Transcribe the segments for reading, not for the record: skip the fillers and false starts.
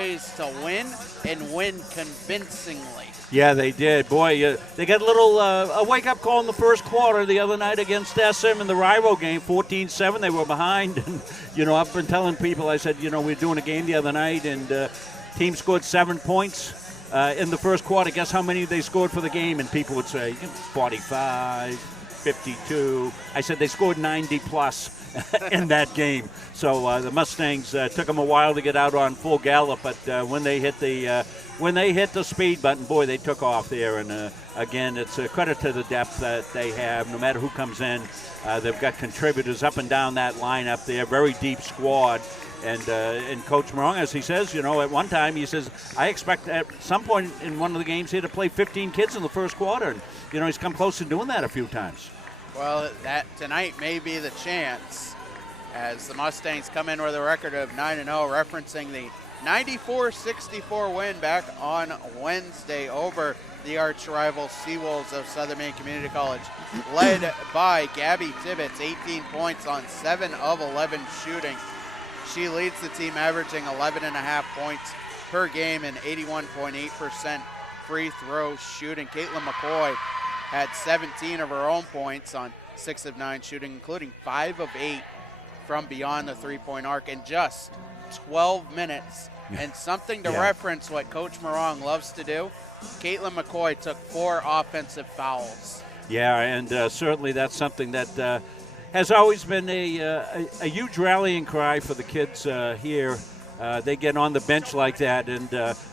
ways to win and win convincingly. Yeah, they did. Boy, they got a little a wake-up call in the first quarter the other night against SM in the rival game, 14-7. They were behind. And, I've been telling people, I said, we're doing a game the other night, and team scored 7 points in the first quarter. Guess how many they scored for the game? And people would say, 45, 52. I said they scored 90-plus in that game. So the Mustangs took them a while to get out on full gallop, but when they hit the speed button, boy, they took off there. And again, it's a credit to the depth that they have. No matter who comes in, they've got contributors up and down that line up there. Very deep squad. And Coach Morong, as he says, at one time he says, I expect at some point in one of the games here to play 15 kids in the first quarter. And, he's come close to doing that a few times. Well, that tonight may be the chance as the Mustangs come in with a record of 9-0, referencing the 94-64 win back on Wednesday over the arch rival Seawolves of Southern Maine Community College, led by Gabby Tibbetts, 18 points on 7 of 11 shooting. She leads the team, averaging 11.5 points per game and 81.8% free throw shooting. Caitlin McCoy had 17 of her own points on 6 of 9 shooting, including 5 of 8 from beyond the three-point arc in just 12 minutes. And something to reference what Coach Morong loves to do, Caitlin McCoy took 4 offensive fouls. Yeah, and certainly that's something that has always been a huge rallying cry for the kids here. They get on the bench like that, and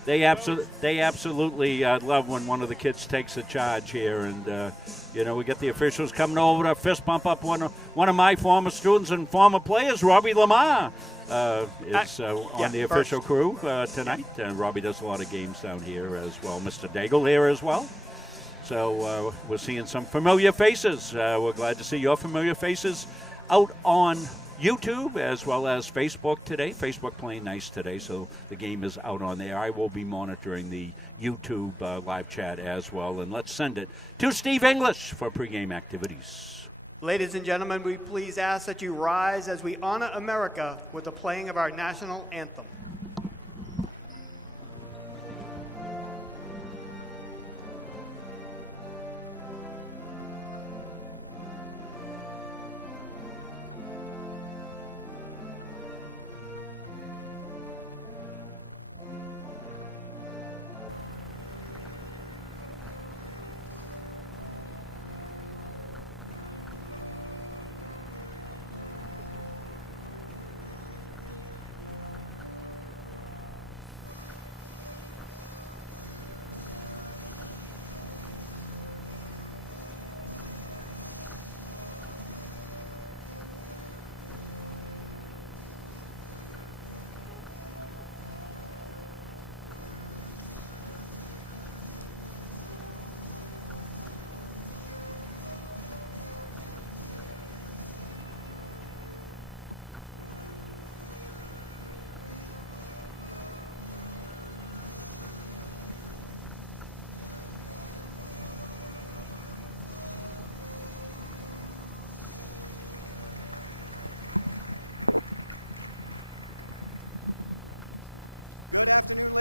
they absolutely love when one of the kids takes a charge here. And we get the officials coming over to fist bump up one of my former students and former players, Robbie Lamar, is on the official crew tonight. And Robbie does a lot of games down here as well. Mr. Daigle here as well. So we're seeing some familiar faces. We're glad to see your familiar faces out on YouTube as well as Facebook today. Facebook playing nice today, so the game is out on there. I will be monitoring the YouTube live chat as well. And let's send it to Steve English for pregame activities. Ladies and gentlemen, we please ask that you rise as we honor America with the playing of our national anthem.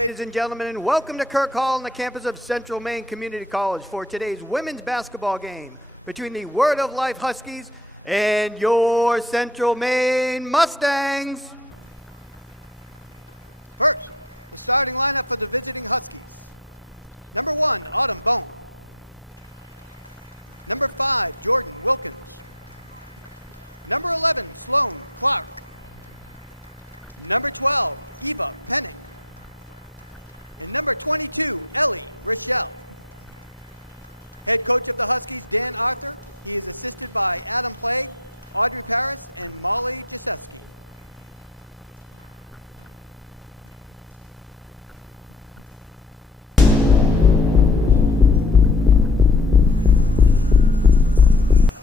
Ladies and gentlemen, and welcome to Kirk Hall on the campus of Central Maine Community College for today's women's basketball game between the Word of Life Huskies and your Central Maine Mustangs.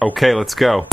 Okay, let's go.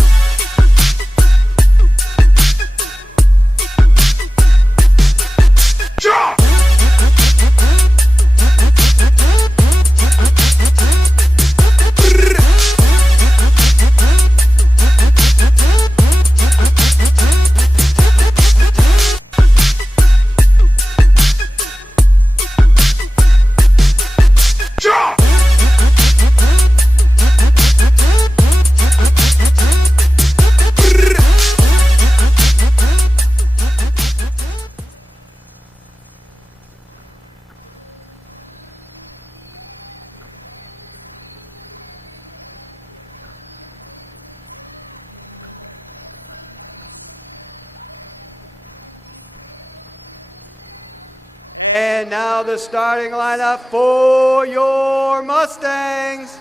And now the starting lineup for your Mustangs.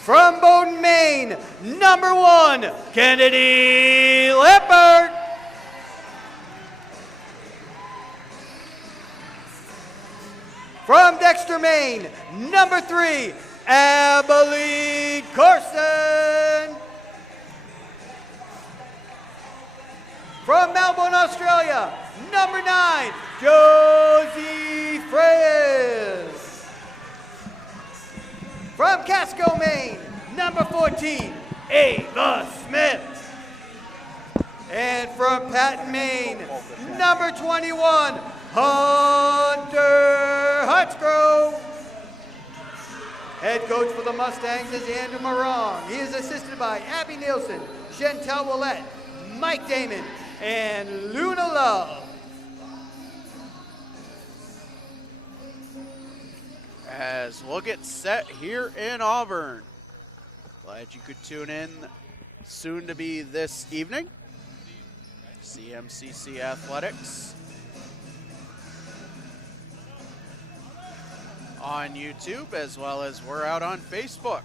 From Bowdoin, Maine, number 1, Kennedy Lippert. From Dexter, Maine, number 3, Abilene Corson. From Melbourne, Australia, number 9, Josie Freyes. From Casco, Maine, number 14, Ava Smith. And from Patton, Maine, number 21, Hunter Hutchgrove. Head coach for the Mustangs is Andrew Morong. He is assisted by Abby Nielsen, Chantel Willette, Mike Damon, and Luna Love. As we'll get set here in Auburn. Glad you could tune in soon to be this evening. CMCC Athletics on YouTube, as well as we're out on Facebook.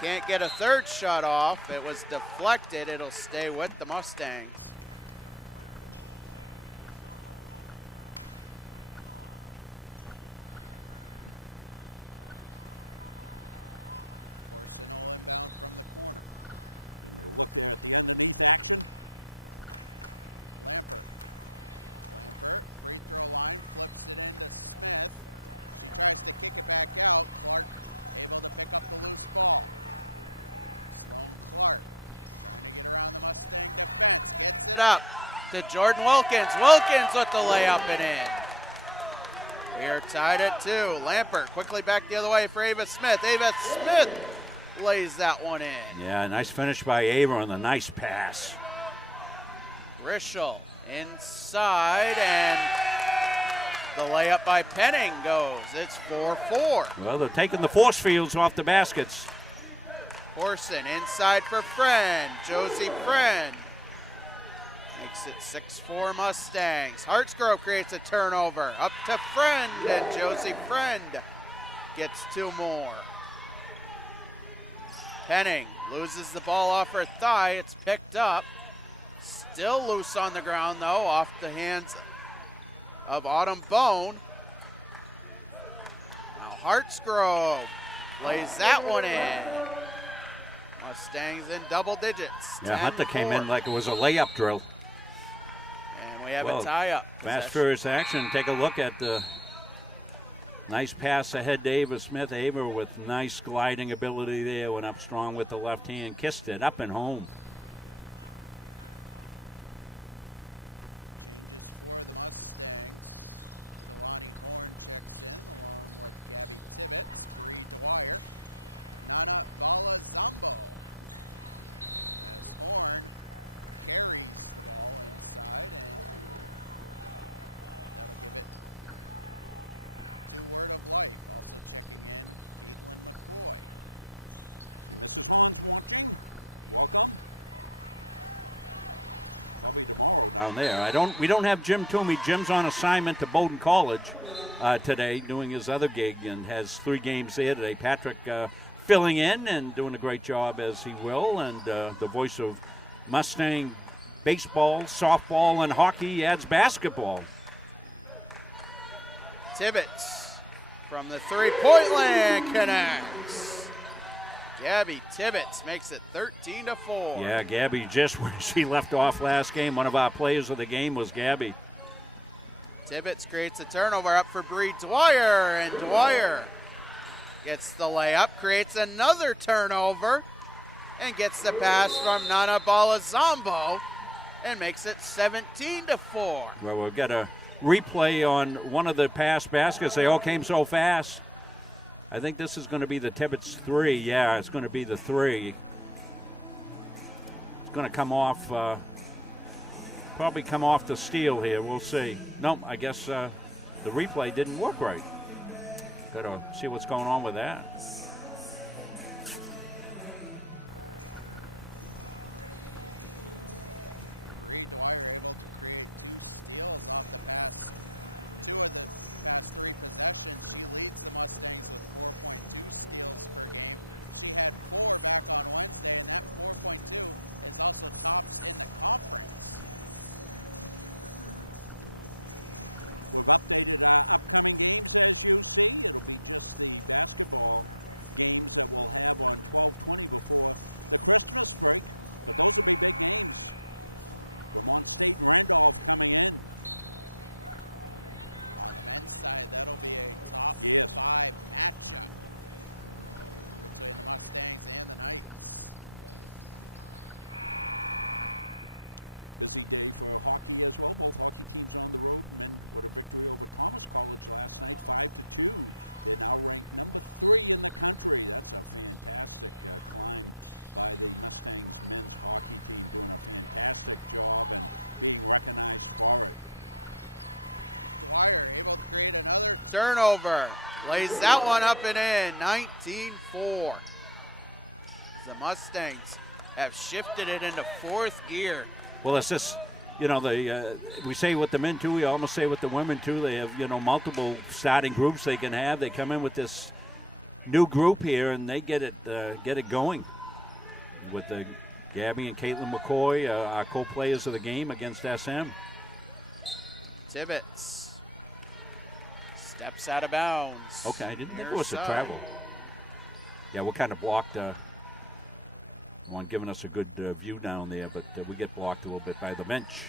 Can't get a third shot off. It was deflected. It'll stay with the Mustangs. Up to Jordan Wilkins. Wilkins with the layup and in. We are tied at 2. Lampert quickly back the other way for Ava Smith. Ava Smith lays that one in. Yeah, nice finish by Ava on the nice pass. Rischel inside, and the layup by Penning goes. It's 4-4. Well, they're taking the force fields off the baskets. Corson inside for Friend. Josie Friend makes it 6-4 Mustangs. Hartsgrove creates a turnover. Up to Friend, and Josie Friend gets 2 more. Penning loses the ball off her thigh. It's picked up. Still loose on the ground, though, off the hands of Autumn Bone. Now Hartsgrove lays that one in. Mustangs in double digits. Yeah, Hunter came in like it was a layup drill. And we have a tie-up. Fast first action. Take a look at the nice pass ahead to Ava Smith. Ava with nice gliding ability there. Went up strong with the left hand. Kissed it up and home. Down there. We don't have Jim Toomey. Jim's on assignment to Bowdoin College today, doing his other gig, and has 3 games there today. Patrick filling in and doing a great job as he will, and the voice of Mustang baseball, softball, and hockey adds basketball. Tibbetts from the 3-point land connects. Gabby Tibbetts makes it 13-4. Yeah, Gabby just where she left off last game. One of our players of the game was Gabby. Tibbetts creates a turnover up for Bree Dwyer, and Dwyer gets the layup, creates another turnover, and gets the pass from Nana Balazambo and makes it 17-4. Well, we've got a replay on one of the past baskets. They all came so fast. I think this is going to be the Tibbetts 3. Yeah, it's going to be the 3. It's going to come off, probably come off the steal here. We'll see. Nope, I guess the replay didn't work right. Got to see what's going on with that. Turnover, lays that one up and in, 19-4. The Mustangs have shifted it into 4th gear. Well, it's just, you know, we say with the men too, we almost say with the women too. They have, you know, multiple starting groups they can have. They come in with this new group here, and they get it going with Gabby and Caitlin McCoy, our co-players of the game against SM. Tibbetts steps out of bounds. Okay, I didn't think Near it was a side. travel. Yeah, we're kind of blocked. One giving us a good view down there, but we get blocked a little bit by the bench.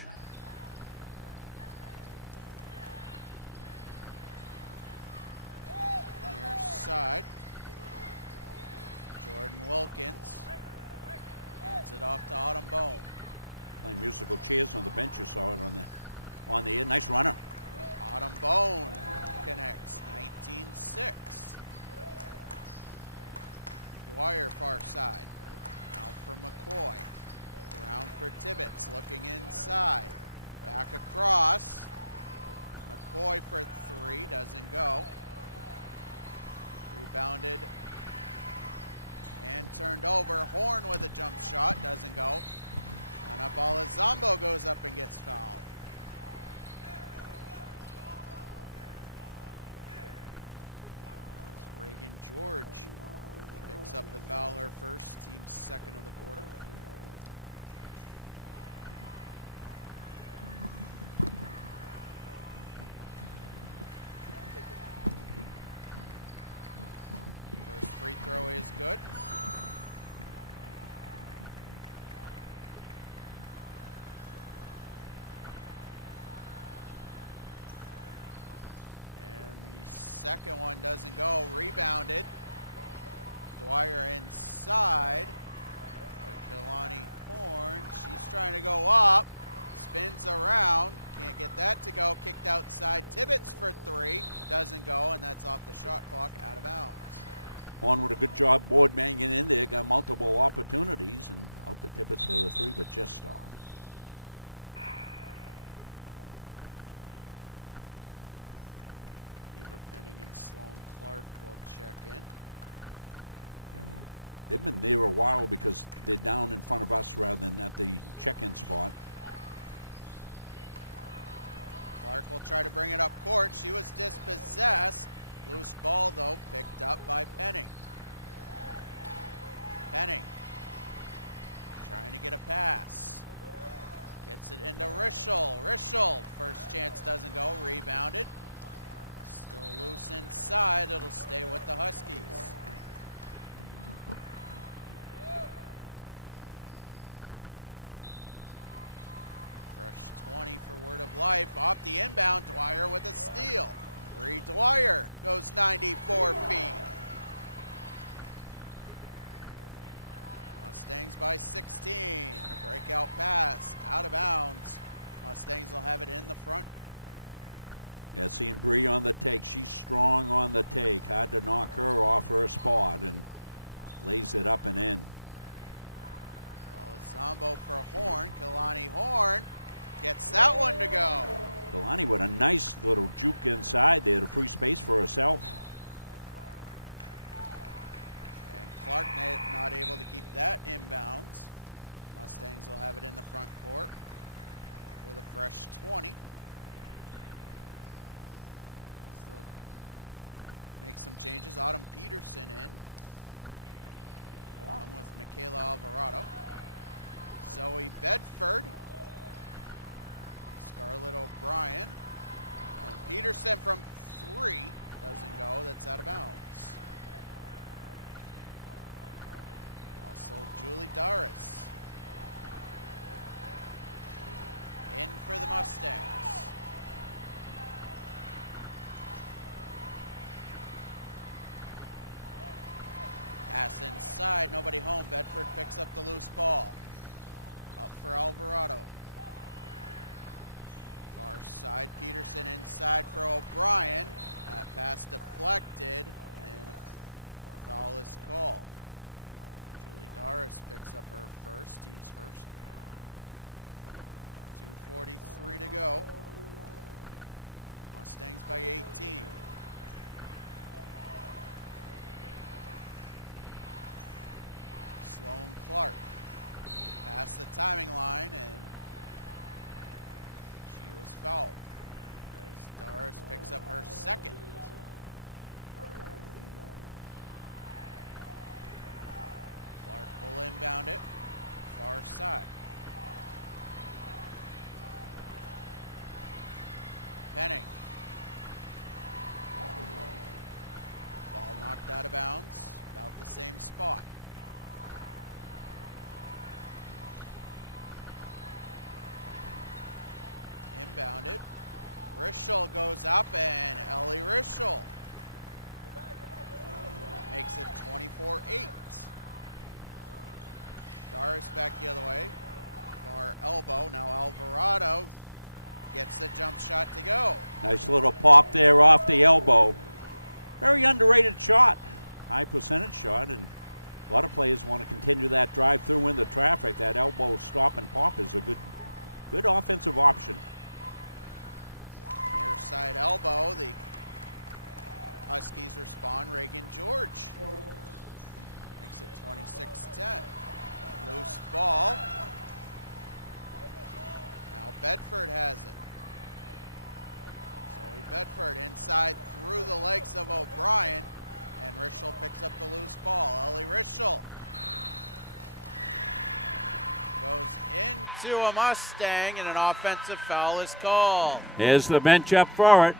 to a Mustang, and an offensive foul is called. Here's the bench up for it.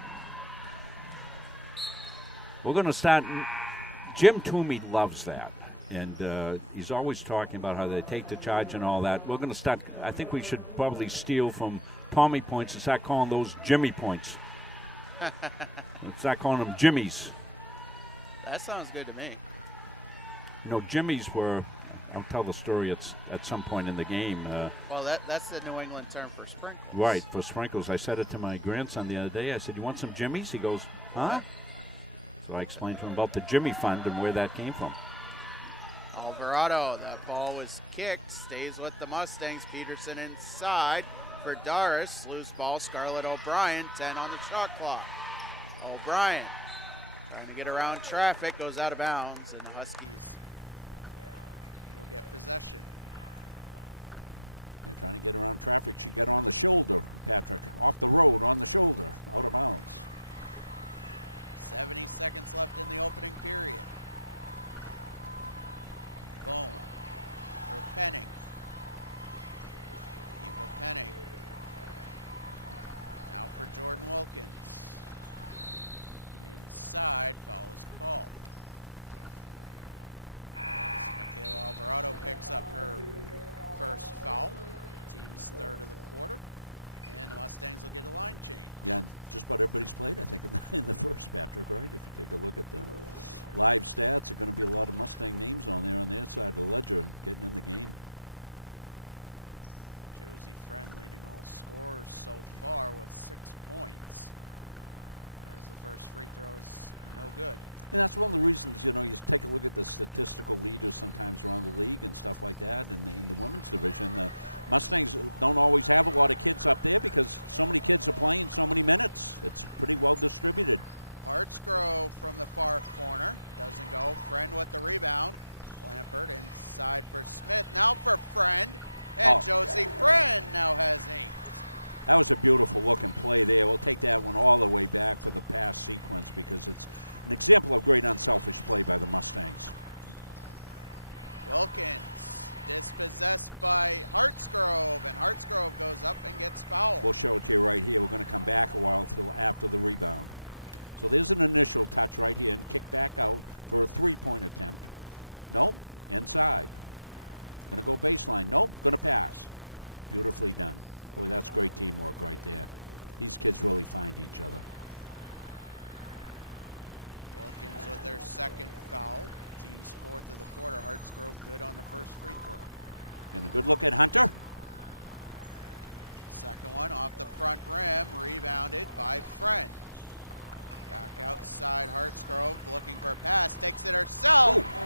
We're going to start. Jim Toomey loves that. And he's always talking about how they take the charge and all that. We're going to start. I think we should probably steal from Tommy points and start calling those Jimmy points. Let's start calling them Jimmies. That sounds good to me. You know, Jimmies were, I'll tell the story at some point in the game. Well, that's the New England term for sprinkles. Right, for sprinkles. I said it to my grandson the other day. I said, "You want some Jimmies?" He goes, "Huh?" So I explained to him about the Jimmy Fund and where that came from. Alvarado, that ball was kicked, stays with the Mustangs. Peterson inside for Doris. Loose ball, Scarlett O'Brien, 10 on the shot clock. O'Brien trying to get around traffic, goes out of bounds, and the Huskies.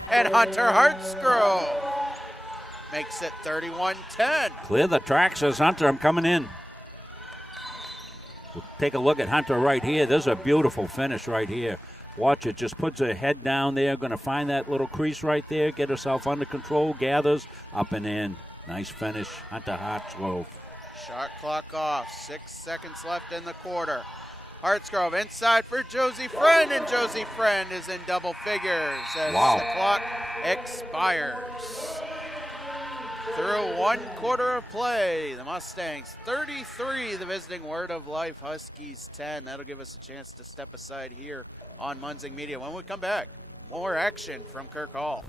And Hunter Hartsgrove makes it 31-10. Clear the track, says Hunter. I'm coming in. We'll take a look at Hunter right here. There's a beautiful finish right here. Watch it. Just puts her head down there. Going to find that little crease right there. Get herself under control. Gathers up and in. Nice finish. Hunter Hartsgrove. Shot clock off. 6 seconds left in the quarter. Hartsgrove inside for Josie Friend, and Josie Friend is in double figures as the clock expires. Through 1 quarter of play, the Mustangs 33, the visiting Word of Life Huskies 10. That'll give us a chance to step aside here on Munzing Media. When we come back, more action from Kirk Hall.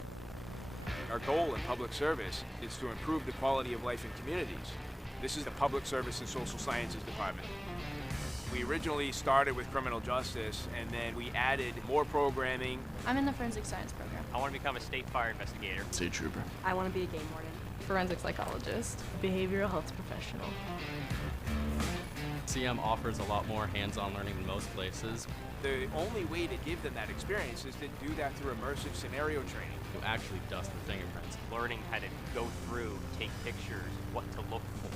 Our goal in public service is to improve the quality of life in communities. This is the Public Service and Social Sciences Department. We originally started with criminal justice, and then we added more programming. I'm in the forensic science program. I want to become a state fire investigator. State trooper. I want to be a game warden. Forensic psychologist. Behavioral health professional. CM offers a lot more hands-on learning than most places. The only way to give them that experience is to do that through immersive scenario training. You actually dust the fingerprints. Learning how to go through, take pictures, what to look for.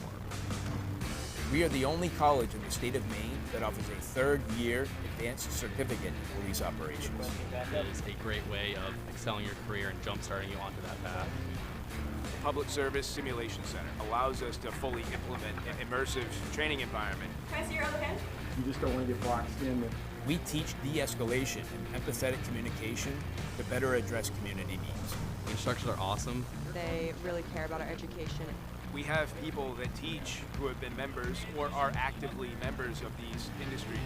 We are the only college in the state of Maine that offers a third-year advanced certificate in police operations. It is a great way of excelling your career and jump-starting you onto that path. The Public Service Simulation Center allows us to fully implement an immersive training environment. Can I see your other hand? You just don't want to get boxed in. We teach de-escalation and empathetic communication to better address community needs. The instructors are awesome. They really care about our education. We have people that teach who have been members or are actively members of these industries.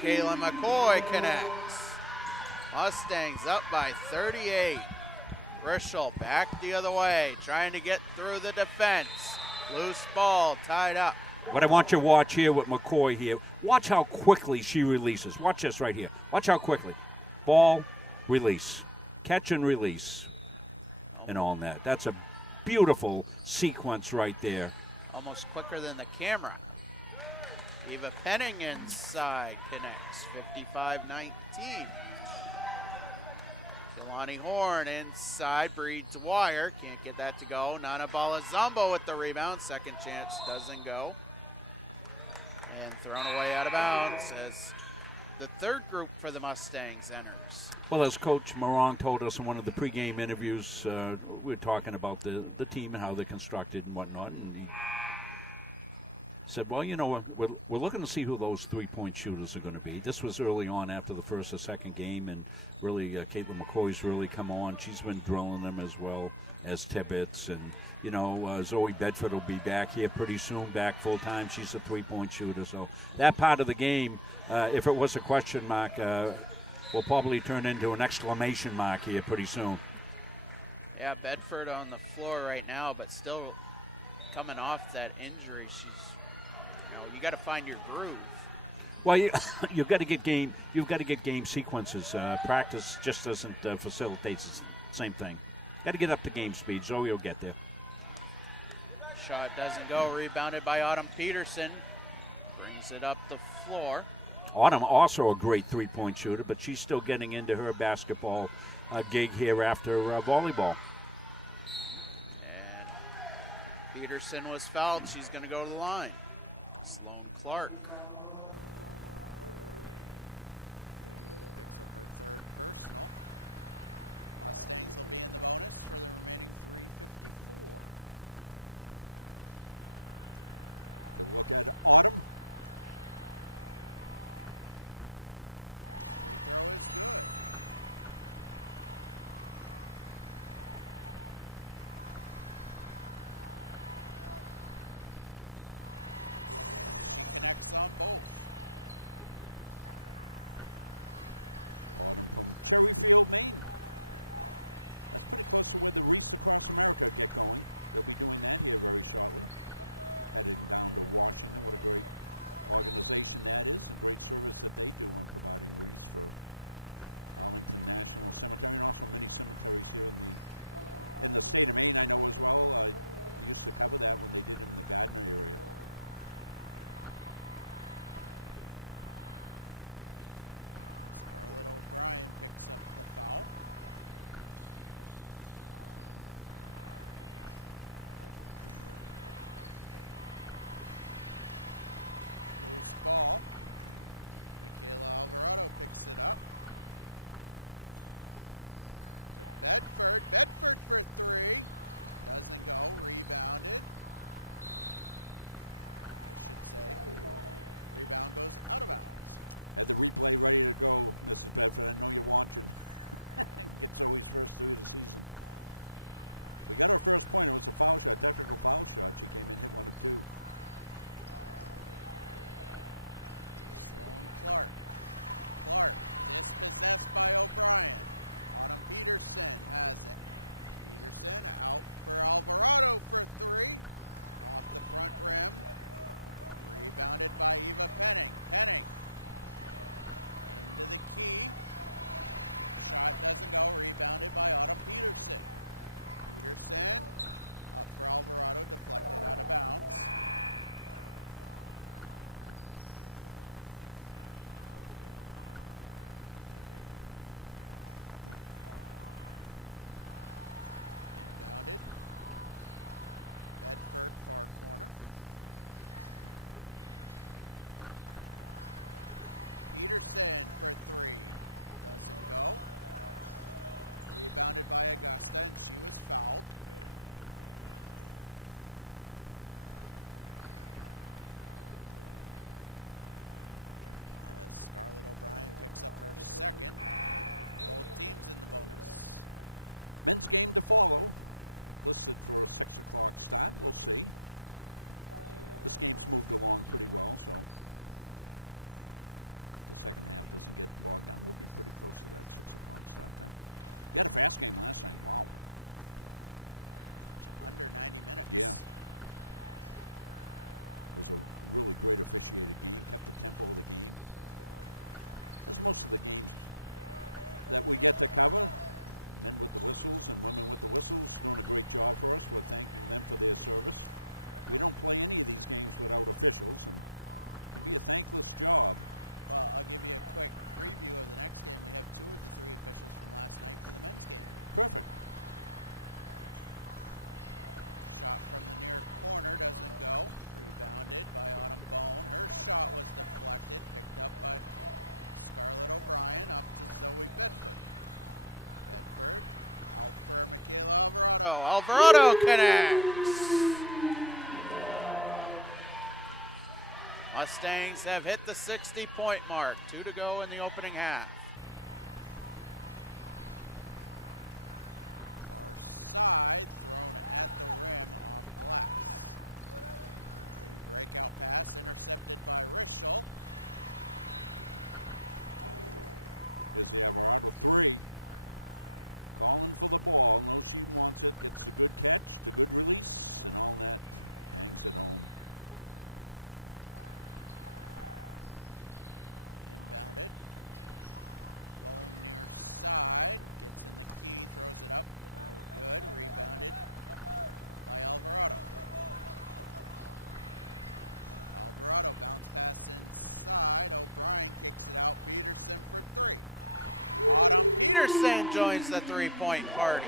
Caitlin McCoy connects. Mustangs up by 38. Rischel back the other way, trying to get through the defense. Loose ball, tied up. What I want you to watch here with McCoy here, watch how quickly she releases. Watch this right here. Watch how quickly. Ball, release. Catch and release. And all that. That's a beautiful sequence right there. Almost quicker than the camera. Eva Penning inside connects, 55-19. Kilani Horn inside, Breeds Wire, can't get that to go. Nana Balazumbo with the rebound, second chance doesn't go. And thrown away out of bounds as the third group for the Mustangs enters. Well, as Coach Morong told us in one of the pregame interviews, we were talking about the team and how they're constructed and whatnot, and he said, well, you know, we're looking to see who those three-point shooters are going to be. This was early on after the first or second game, and really Caitlin McCoy's really come on. She's been drilling them as well as Tibbetts, and, you know, Zoe Bedford will be back here pretty soon, back full-time. She's a three-point shooter. So that part of the game, if it was a question mark, will probably turn into an exclamation mark here pretty soon. Yeah, Bedford on the floor right now, but still coming off that injury. You got to find your groove. Well, you've got to get game sequences. Practice just doesn't facilitate the same thing. Got to get up to game speed. Zoe will get there. Shot doesn't go. Rebounded by Autumn Peterson. Brings it up the floor. Autumn also a great three-point shooter, but she's still getting into her basketball gig here after volleyball. And Peterson was fouled. She's going to go to the line. Sloan Clark. Oh, Alvarado connects. Mustangs have hit the 60-point mark. 2 to go in the opening half. Anderson joins the three-point party.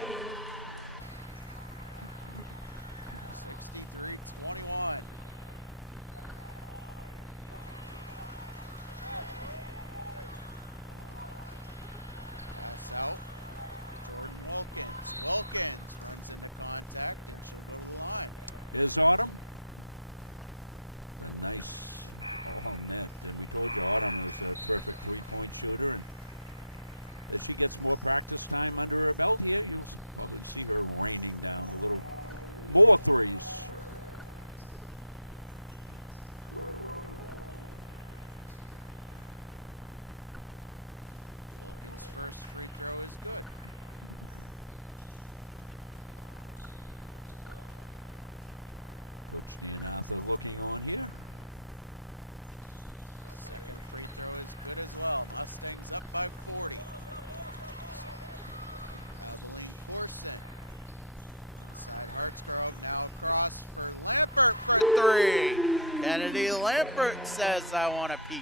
Three. Kennedy Lambert says, I want a piece.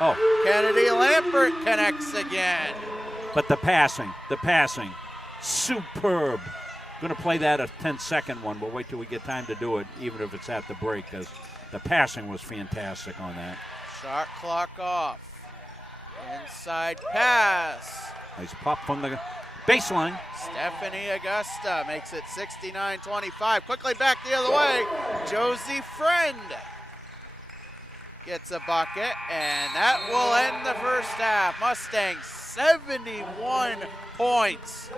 Oh. Kennedy Lambert connects again. But the passing, superb. Going to play that a 10-second one. We'll wait till we get time to do it, even if it's at the break, because the passing was fantastic on that. Shot clock off. Inside pass. Nice pop from the baseline. Stephanie Augusta makes it 69-25. Quickly back the other way. Josie Friend gets a bucket, and that will end the first half. Mustangs 71 points.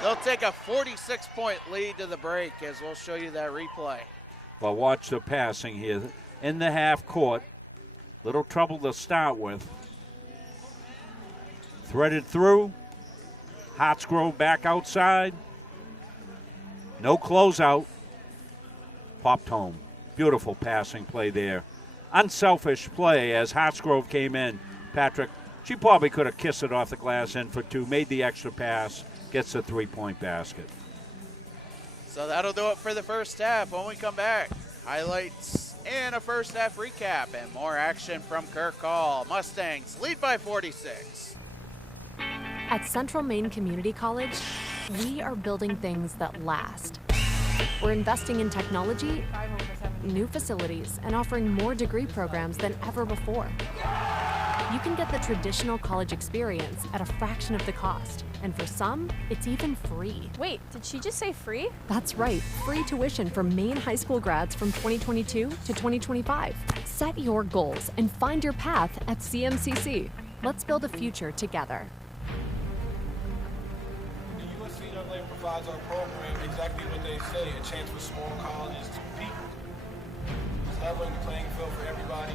They'll take a 46-point lead to the break, as we'll show you that replay. Well, watch the passing here. In the half court. Little trouble to start with. Threaded through. Hartsgrove back outside. No closeout. Popped home. Beautiful passing play there. Unselfish play as Hartsgrove came in. Patrick, she probably could have kissed it off the glass in for two, made the extra pass, gets the three-point basket. So that'll do it for the first half. When we come back, highlights and a first half recap and more action from Kirk Hall. Mustangs lead by 46. At Central Maine Community College, we are building things that last. We're investing in technology, new facilities, and offering more degree programs than ever before. You can get the traditional college experience at a fraction of the cost, and for some, it's even free. Wait, did she just say free? That's right, free tuition for Maine high school grads from 2022 to 2025. Set your goals and find your path at CMCC. Let's build a future together. The USCAA provides our program exactly what they say, a chance for small colleges to compete. It's leveling the playing field for everybody.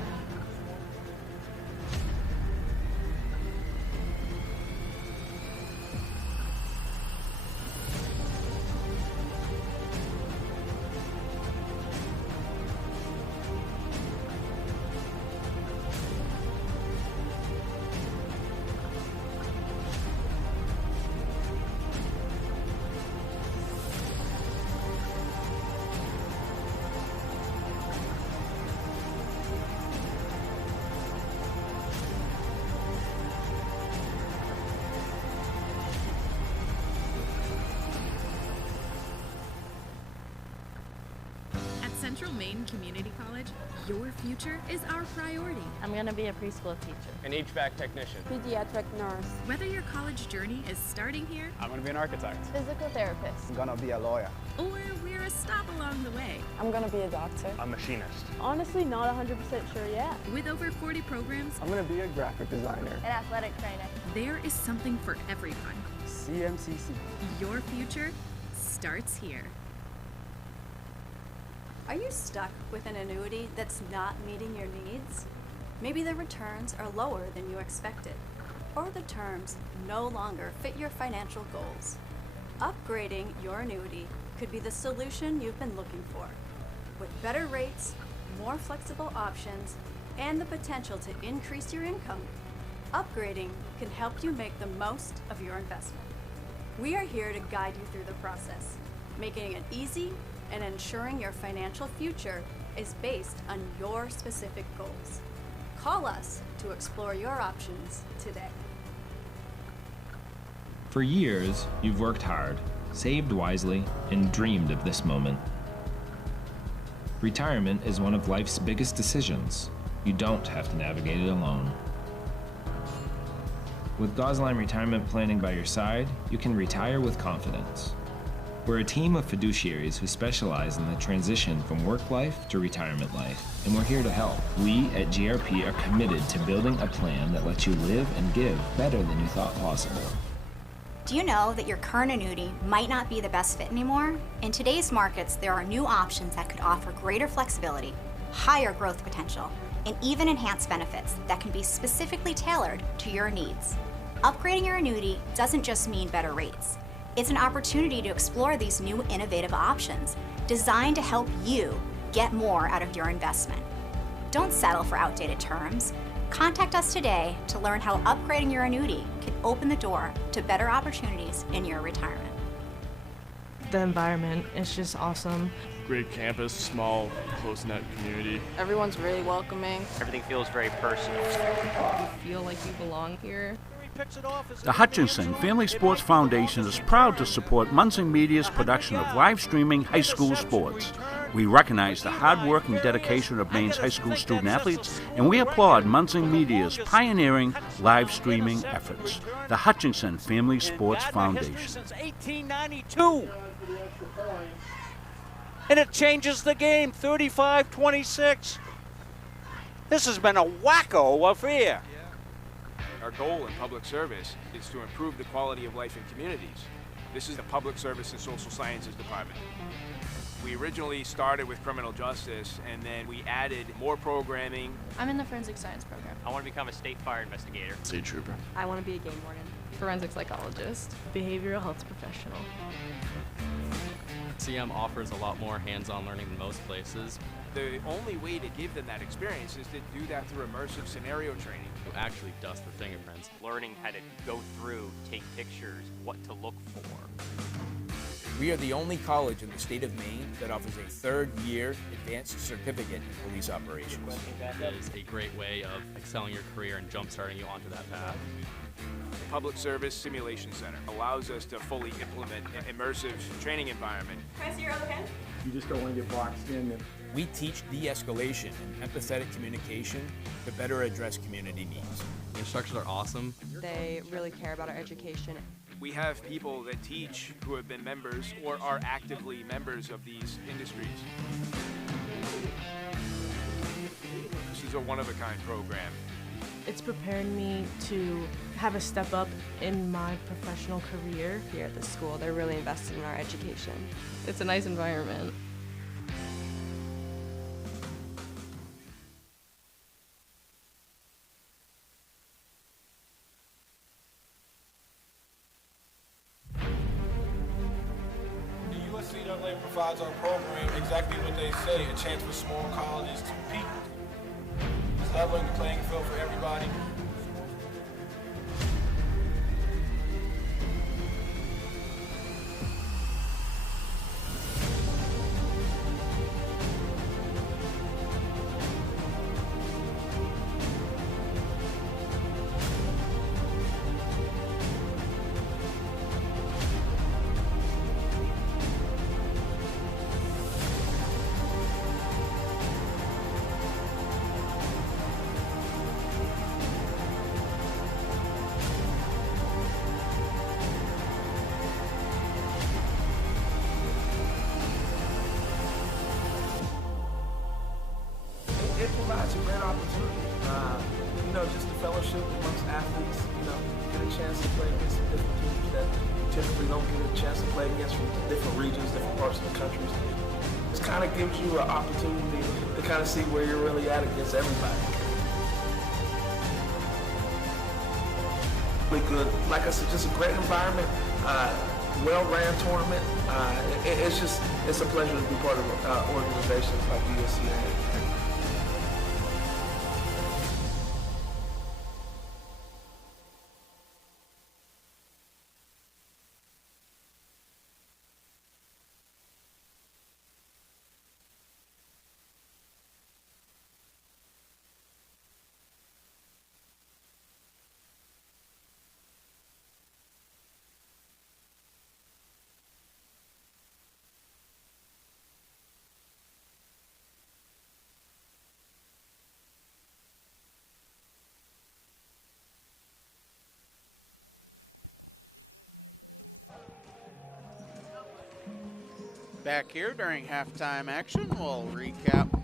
Central Maine Community College, your future is our priority. I'm going to be a preschool teacher. An HVAC technician. Pediatric nurse. Whether your college journey is starting here, I'm going to be an architect. Physical therapist. I'm going to be a lawyer. or we're a stop along the way. I'm going to be a doctor. A machinist. Honestly, not 100% sure yet. With over 40 programs, I'm going to be a graphic designer. An athletic trainer. There is something for everyone. CMCC. Your future starts here. Are you stuck with an annuity that's not meeting your needs? Maybe the returns are lower than you expected, or the terms no longer fit your financial goals. Upgrading your annuity could be the solution you've been looking for. With better rates, more flexible options, and the potential to increase your income, upgrading can help you make the most of your investment. We are here to guide you through the process, making it easy and ensuring your financial future is based on your specific goals. Call us to explore your options today. For years, you've worked hard, saved wisely, and dreamed of this moment. Retirement is one of life's biggest decisions. You don't have to navigate it alone. With Gosline Retirement Planning by your side, you can retire with confidence. We're a team of fiduciaries who specialize in the transition from work life to retirement life, and we're here to help. We at GRP are committed to building a plan that lets you live and give better than you thought possible. Do you know that your current annuity might not be the best fit anymore? In today's markets, there are new options that could offer greater flexibility, higher growth potential, and even enhanced benefits that can be specifically tailored to your needs. Upgrading your annuity doesn't just mean better rates. It's an opportunity to explore these new innovative options designed to help you get more out of your investment. Don't settle for outdated terms. Contact us today to learn how upgrading your annuity can open the door to better opportunities in your retirement. The environment is just awesome. Great campus, small, close-knit community. Everyone's really welcoming. Everything feels very personal. You feel like you belong here. The Hutchinson Family Sports Foundation is proud to support Munson Media's production of live streaming high school sports. We recognize the hard work and dedication of Maine's high school student athletes, and we applaud Munson Media's pioneering live streaming efforts. The Hutchinson Family Sports Foundation. Since 1892. And it changes the game, 35-26. This has been a wacko affair. Our goal in public service is to improve the quality of life in communities. This is the Public Service and Social Sciences Department. We originally started with criminal justice, and then we added more programming. I'm in the forensic science program. I want to become a state fire investigator. State trooper. I want to be a game warden. Forensic psychologist. Behavioral health professional. CM offers a lot more hands-on learning than most places. The only way to give them that experience is to do that through immersive scenario training. You actually dust the fingerprints. Learning how to go through, take pictures, what to look for. We are the only college in the state of Maine that offers a third-year advanced certificate in police operations. It is a great way of excelling your career and jump-starting you onto that path. The Public Service Simulation Center allows us to fully implement an immersive training environment. Can I see your other pen? You just don't want to get boxed in. We teach de-escalation and empathetic communication to better address community needs. The instructors are awesome. They really care about our education. We have people that teach who have been members or are actively members of these industries. This is a one-of-a-kind program. It's preparing me to have a step up in my professional career. Here at the school, they're really invested in our education. It's a nice environment. The USCAA provides our program exactly what they say, a chance for small colleges to peak. It's leveling the playing field for everybody. typically don't get a chance to play against from different regions, different parts of the country. It kind of gives you an opportunity to kind of see where you're really at against everybody. Really good. Like I said, just a great environment, well-ran tournament. It's a pleasure to be part of organizations like USCA. Back here during halftime action, we'll recap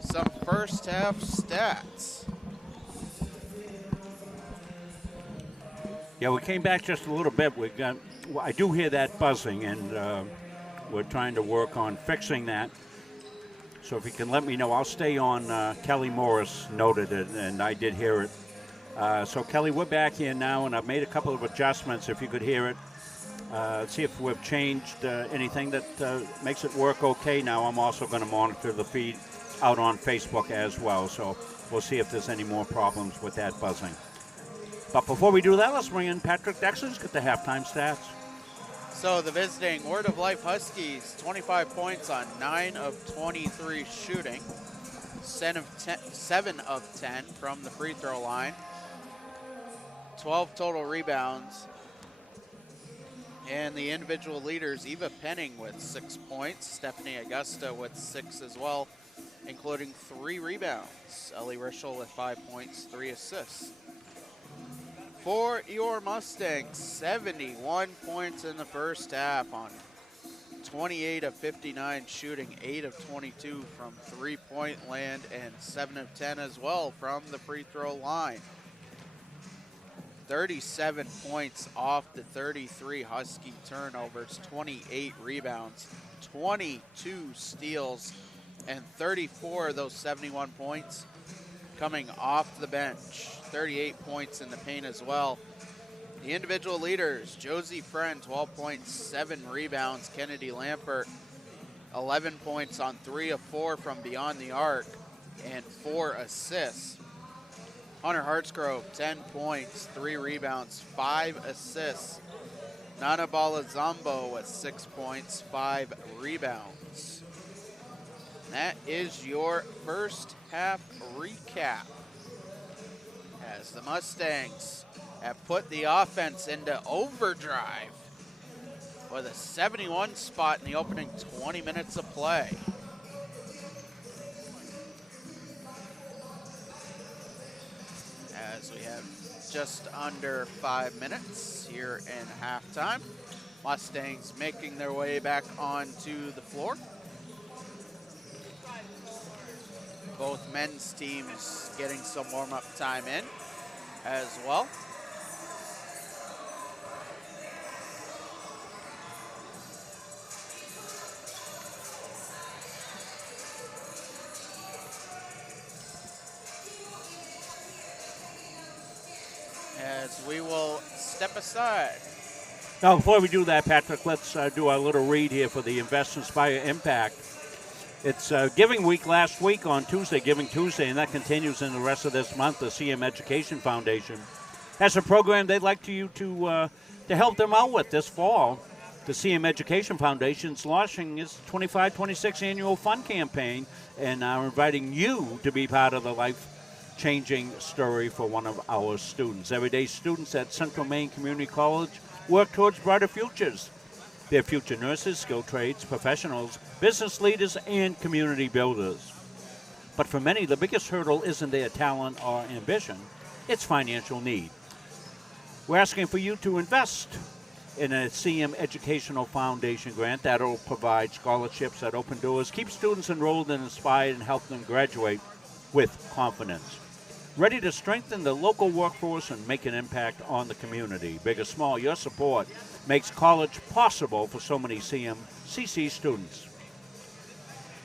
some first half stats. Yeah, we came back just a little bit. I do hear that buzzing, and we're trying to work on fixing that. So if you can let me know, I'll stay on. Kelly Morris noted it, and I did hear it. So Kelly, we're back here now, and I've made a couple of adjustments, if you could hear it. Let's see if we've changed anything that makes it work okay. Now I'm also going to monitor the feed out on Facebook as well, so we'll see if there's any more problems with that buzzing. But before we do that, let's bring in Patrick Dexter to get the halftime stats. So the visiting Word of Life Huskies, 25 points on 9 of 23 shooting, 7 of 10 from the free throw line, 12 total rebounds. And the individual leaders, Eva Penning with 6 points, Stephanie Augusta with 6 as well, including 3 rebounds. Ellie Rischel with 5 points, 3 assists. For your Mustangs, 71 points in the first half on 28 of 59 shooting, 8 of 22 from three-point land, and 7 of 10 as well from the free throw line. 37 points off the 33 Husky turnovers, 28 rebounds, 22 steals, and 34 of those 71 points coming off the bench. 38 points in the paint as well. The individual leaders, Josie Friend, 12 points, 7 rebounds. Kennedy Lampert, 11 points on 3 of 4 from beyond the arc and 4 assists. Hunter Hartsgrove, 10 points, 3 rebounds, 5 assists. Nana Balazambo with 6 points, 5 rebounds. That is your first half recap, as the Mustangs have put the offense into overdrive with a 71 spot in the opening 20 minutes of play. As we have just under 5 minutes here in halftime. Mustangs making their way back onto the floor. Both men's teams getting some warm-up time in as well. As we will step aside. Now, before we do that, Patrick, let's do our little read here for the Invest, Inspire, Impact. It's Giving Week last week on Tuesday, Giving Tuesday, and that continues in the rest of this month. The CM Education Foundation has a program they'd like you to help them out with this fall. The CM Education Foundation is launching its 25-26 annual fund campaign, and are inviting you to be part of the life-changing story for one of our students. Everyday students at Central Maine Community College work towards brighter futures. They're future nurses, skilled trades, professionals, business leaders, and community builders. But for many, the biggest hurdle isn't their talent or ambition, it's financial need. We're asking for you to invest in a CM Educational Foundation grant that will provide scholarships that open doors, keep students enrolled and inspired, and help them graduate with confidence. ready to strengthen the local workforce and make an impact on the community. Big or small, your support makes college possible for so many CMCC students.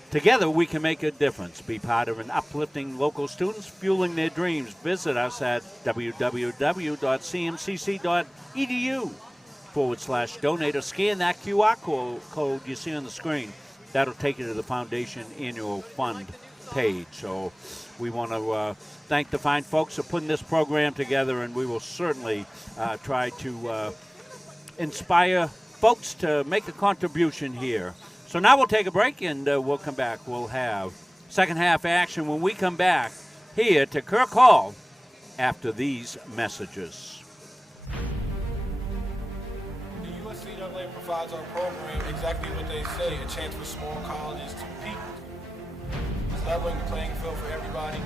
Together, we can make a difference. Be part of an uplifting local students fueling their dreams. Visit us at www.cmcc.edu/donate or scan that QR code you see on the screen. That'll take you to the Foundation Annual Fund page. So we want to thank the fine folks for putting this program together, and we will certainly try to inspire folks to make a contribution here. So now we'll take a break, and we'll come back. We'll have second half action when we come back here to Kirk Hall after these messages. The USCAA provides our program exactly what they say, a chance for small colleges to compete. It's leveling the playing field for everybody.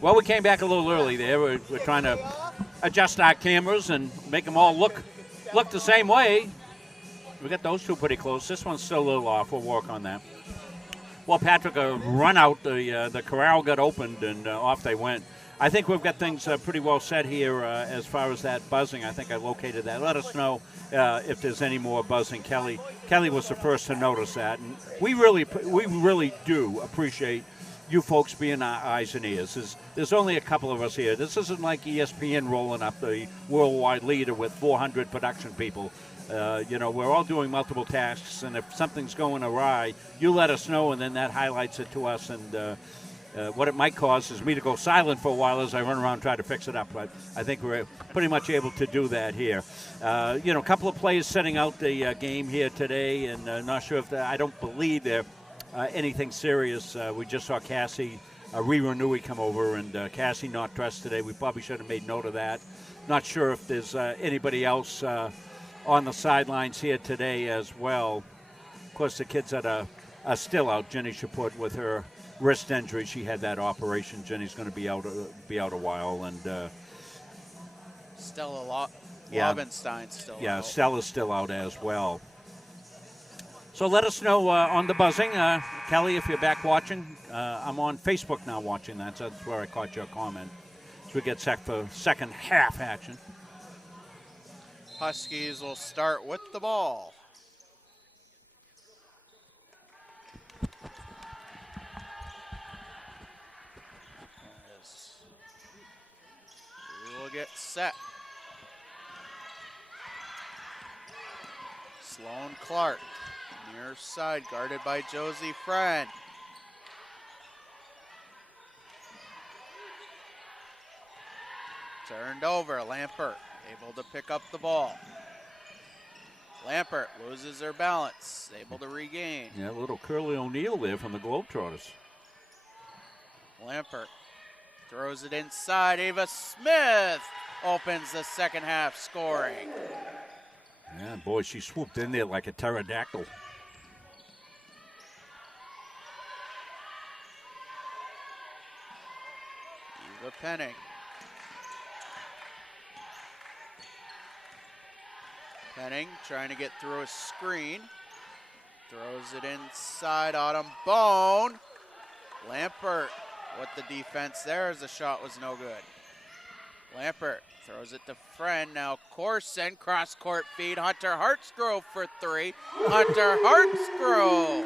Well, we came back a little early there. We're trying to adjust our cameras and make them all look the same way. We got those two pretty close. This one's still a little off. We'll work on that. Well, Patrick, a run out. The corral got opened, and off they went. I think we've got things pretty well set here as far as that buzzing. I think I located that. Let us know if there's any more buzzing. Kelly was the first to notice that, and we really do appreciate you folks being our eyes and ears. There's only a couple of us here. This isn't like ESPN rolling up the worldwide leader with 400 production people. We're all doing multiple tasks, and if something's going awry, you let us know, and then that highlights it to us. And what it might cause is me to go silent for a while as I run around and try to fix it up. But I think we're pretty much able to do that here. A couple of players setting out the game here today, and not sure if I don't believe they're anything serious. We just saw Cassie Renewey come over, and Cassie not dressed today. We probably should have made note of that. Not sure if there's anybody else on the sidelines here today as well. Of course, the kids that are still out. Jenny Chaput with her wrist injury. She had that operation. Jenny's going to be out a while, and Stella Lobenstein's still out. Yeah, Stella's still out as well. So let us know on the buzzing. Kelly, if you're back watching, I'm on Facebook now watching that, so that's where I caught your comment. So we get set for second half action. Huskies will start with the ball. We will get set. Sloan Clark. Near side, guarded by Josie Friend. Turned over, Lampert able to pick up the ball. Lampert loses her balance, able to regain. Yeah, a little Curly O'Neill there from the Globetrotters. Lampert throws it inside. Ava Smith opens the second half scoring. Yeah, boy, she swooped in there like a pterodactyl. Eva Penning. Penning trying to get through a screen. Throws it inside. Autumn Bone. Lampert with the defense there as the shot was no good. Lampert throws it to Friend. Now Corson, cross-court feed. Hunter Hartsgrove for three. Hunter Hartsgrove.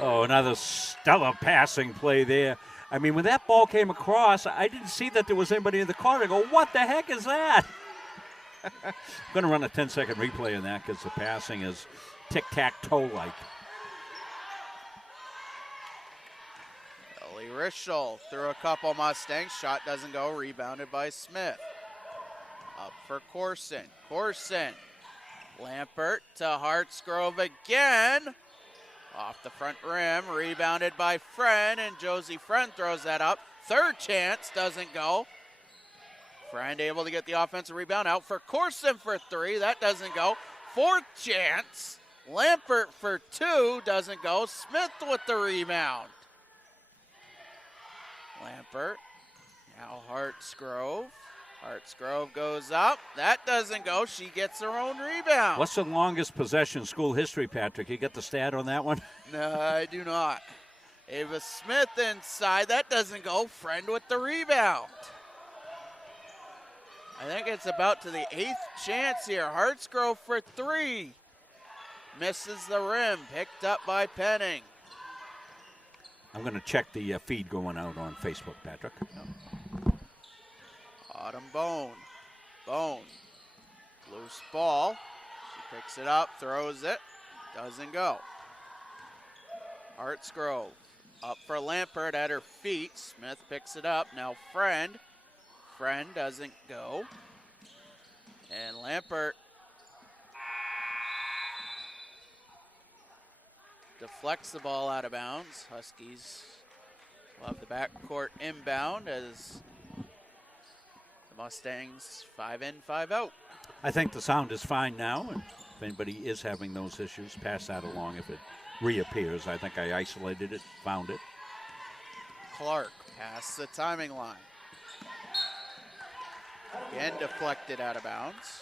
Oh, another stellar passing play there. I mean, when that ball came across, I didn't see that there was anybody in the corner. I go, what the heck is that? I'm going to run a 10-second replay on that because the passing is tic-tac-toe-like. Ellie Rischel through a couple Mustangs. Shot doesn't go. Rebounded by Smith. Up for Corson. Corson. Lampert to Hartsgrove again. Off the front rim. Rebounded by Friend, and Josie Friend throws that up. Third chance. Doesn't go. Friend able to get the offensive rebound. Out for Corson for three. That doesn't go. Fourth chance. Lampert for two. Doesn't go. Smith with the rebound. Lampert. Now Hartsgrove. Hartsgrove goes up. That doesn't go. She gets her own rebound. What's the longest possession in school history, Patrick? You got the stat on that one? No, I do not. Ava Smith inside. That doesn't go. Friend with the rebound. I think it's about to the 8th chance here. Hartsgrove for three. Misses the rim. Picked up by Penning. I'm going to check the feed going out on Facebook, Patrick. Autumn Bone. Bone. Loose ball. She picks it up, throws it. Doesn't go. Hartsgrove. Up for Lampert at her feet. Smith picks it up. Now Friend. Friend doesn't go. And Lampert deflects the ball out of bounds. Huskies will have the backcourt inbound as the Mustangs 5 in, 5 out. I think the sound is fine now, and if anybody is having those issues, pass that along if it reappears. I think I isolated it, found it. Clark past the timing line. Again deflected out of bounds.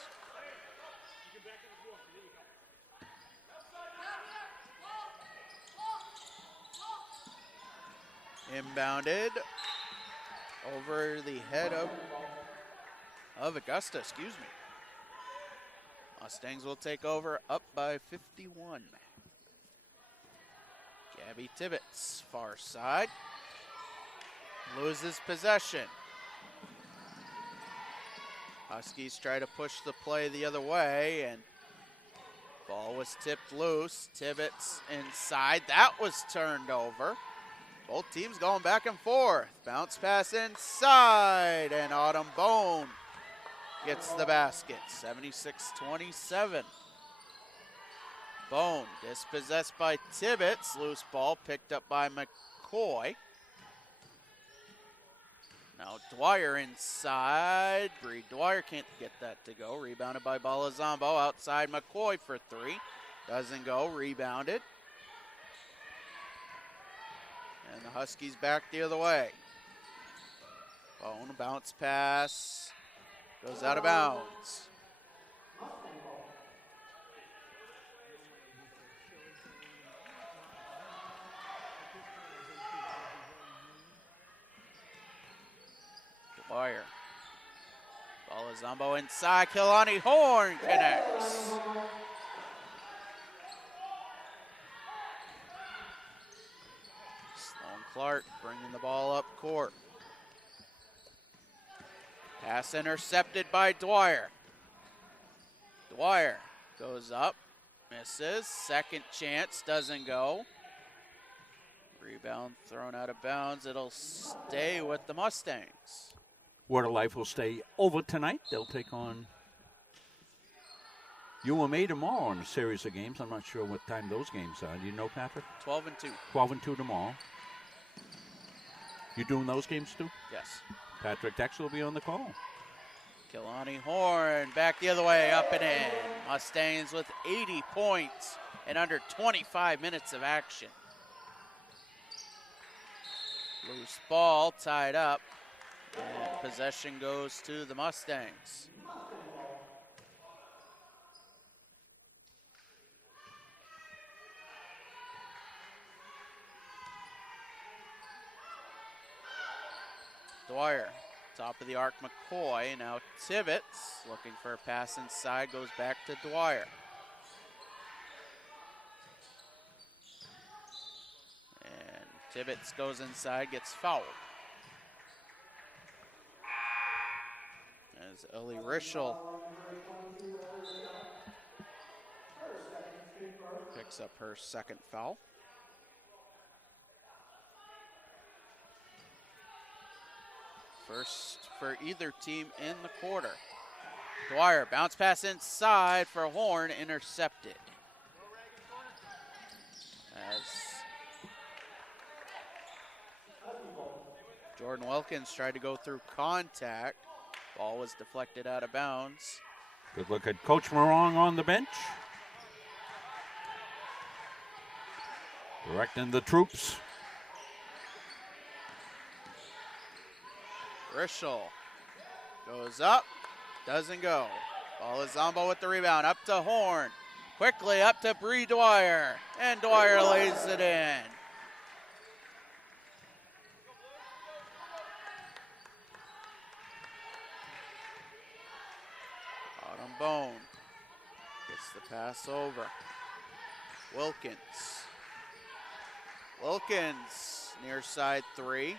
Inbounded over the head of Augusta, excuse me. Mustangs will take over, up by 51. Gabby Tibbetts, far side. Loses possession. Huskies try to push the play the other way, and ball was tipped loose. Tibbetts inside. That was turned over. Both teams going back and forth. Bounce pass inside, and Autumn Bone gets the basket. 76-27. Bone dispossessed by Tibbetts. Loose ball picked up by McCoy. Now Dwyer inside. Bree Dwyer can't get that to go. Rebounded by Balazambo. Outside McCoy for three. Doesn't go. Rebounded. And the Huskies back the other way. Bone, bounce pass. Goes out of bounds. Dwyer. Balazambo inside. Kilani Horn connects. Sloan Clark bringing the ball up court. Pass intercepted by Dwyer. Dwyer goes up, misses. Second chance, doesn't go. Rebound thrown out of bounds. It'll stay with the Mustangs. Word of Life will stay over tonight. They'll take on UMA tomorrow in a series of games. I'm not sure what time those games are. Do you know, Patrick? 12 and 2. 12 and 2 tomorrow. You doing those games too? Yes. Patrick Dex will be on the call. Kilani Horn back the other way, up and in. Mustangs with 80 points in under 25 minutes of action. Loose ball tied up. And possession goes to the Mustangs. Dwyer, top of the arc, McCoy. Now Tibbetts looking for a pass inside, goes back to Dwyer. And Tibbetts goes inside, gets fouled. As Ellie Rischel picks up her second foul. First for either team in the quarter. Dwyer, bounce pass inside for Horn, intercepted. As Jordan Wilkins tried to go through contact. Ball was deflected out of bounds. Good look at Coach Morong on the bench. Directing the troops. Rischel goes up, doesn't go. Ball is Zombo with the rebound, up to Horn. Quickly up to Bree Dwyer, and Dwyer lays it in. Autumn Bone gets the pass over. Wilkins. Wilkins, near side three.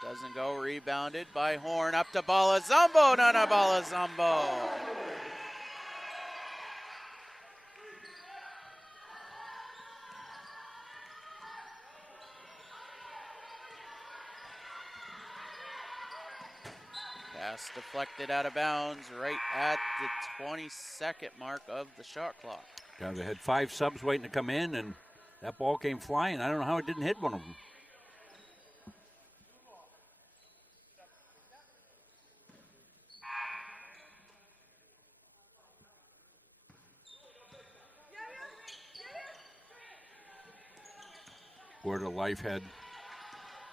Doesn't go, rebounded by Horn, up to Balazumbo, Nana Balazumbo. Pass deflected out of bounds right at the 22nd mark of the shot clock. Yeah, they had 5 subs waiting to come in, and that ball came flying. I don't know how it didn't hit one of them. Word of Life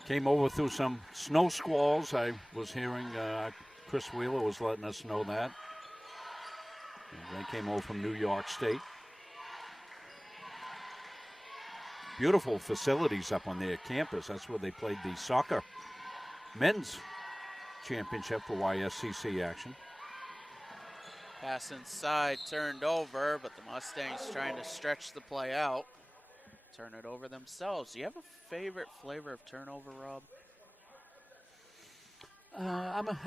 came over through some snow squalls. I was hearing Chris Wheeler was letting us know that. They came over from New York State. Beautiful facilities up on their campus. That's where they played the soccer men's championship for YSCC action. Pass inside, turned over, but the Mustangs trying to stretch the play out. Turn it over themselves. Do you have a favorite flavor of turnover, Rob? I'm a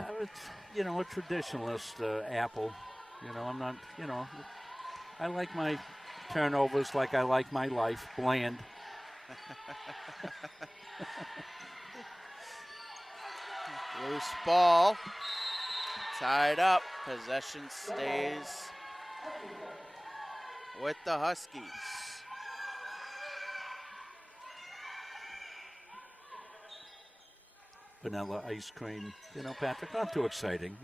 traditionalist, apple. I'm not, I like my turnovers like I like my life, bland. Loose ball, tied up. Possession stays with the Huskies. Vanilla ice cream, Patrick, not too exciting,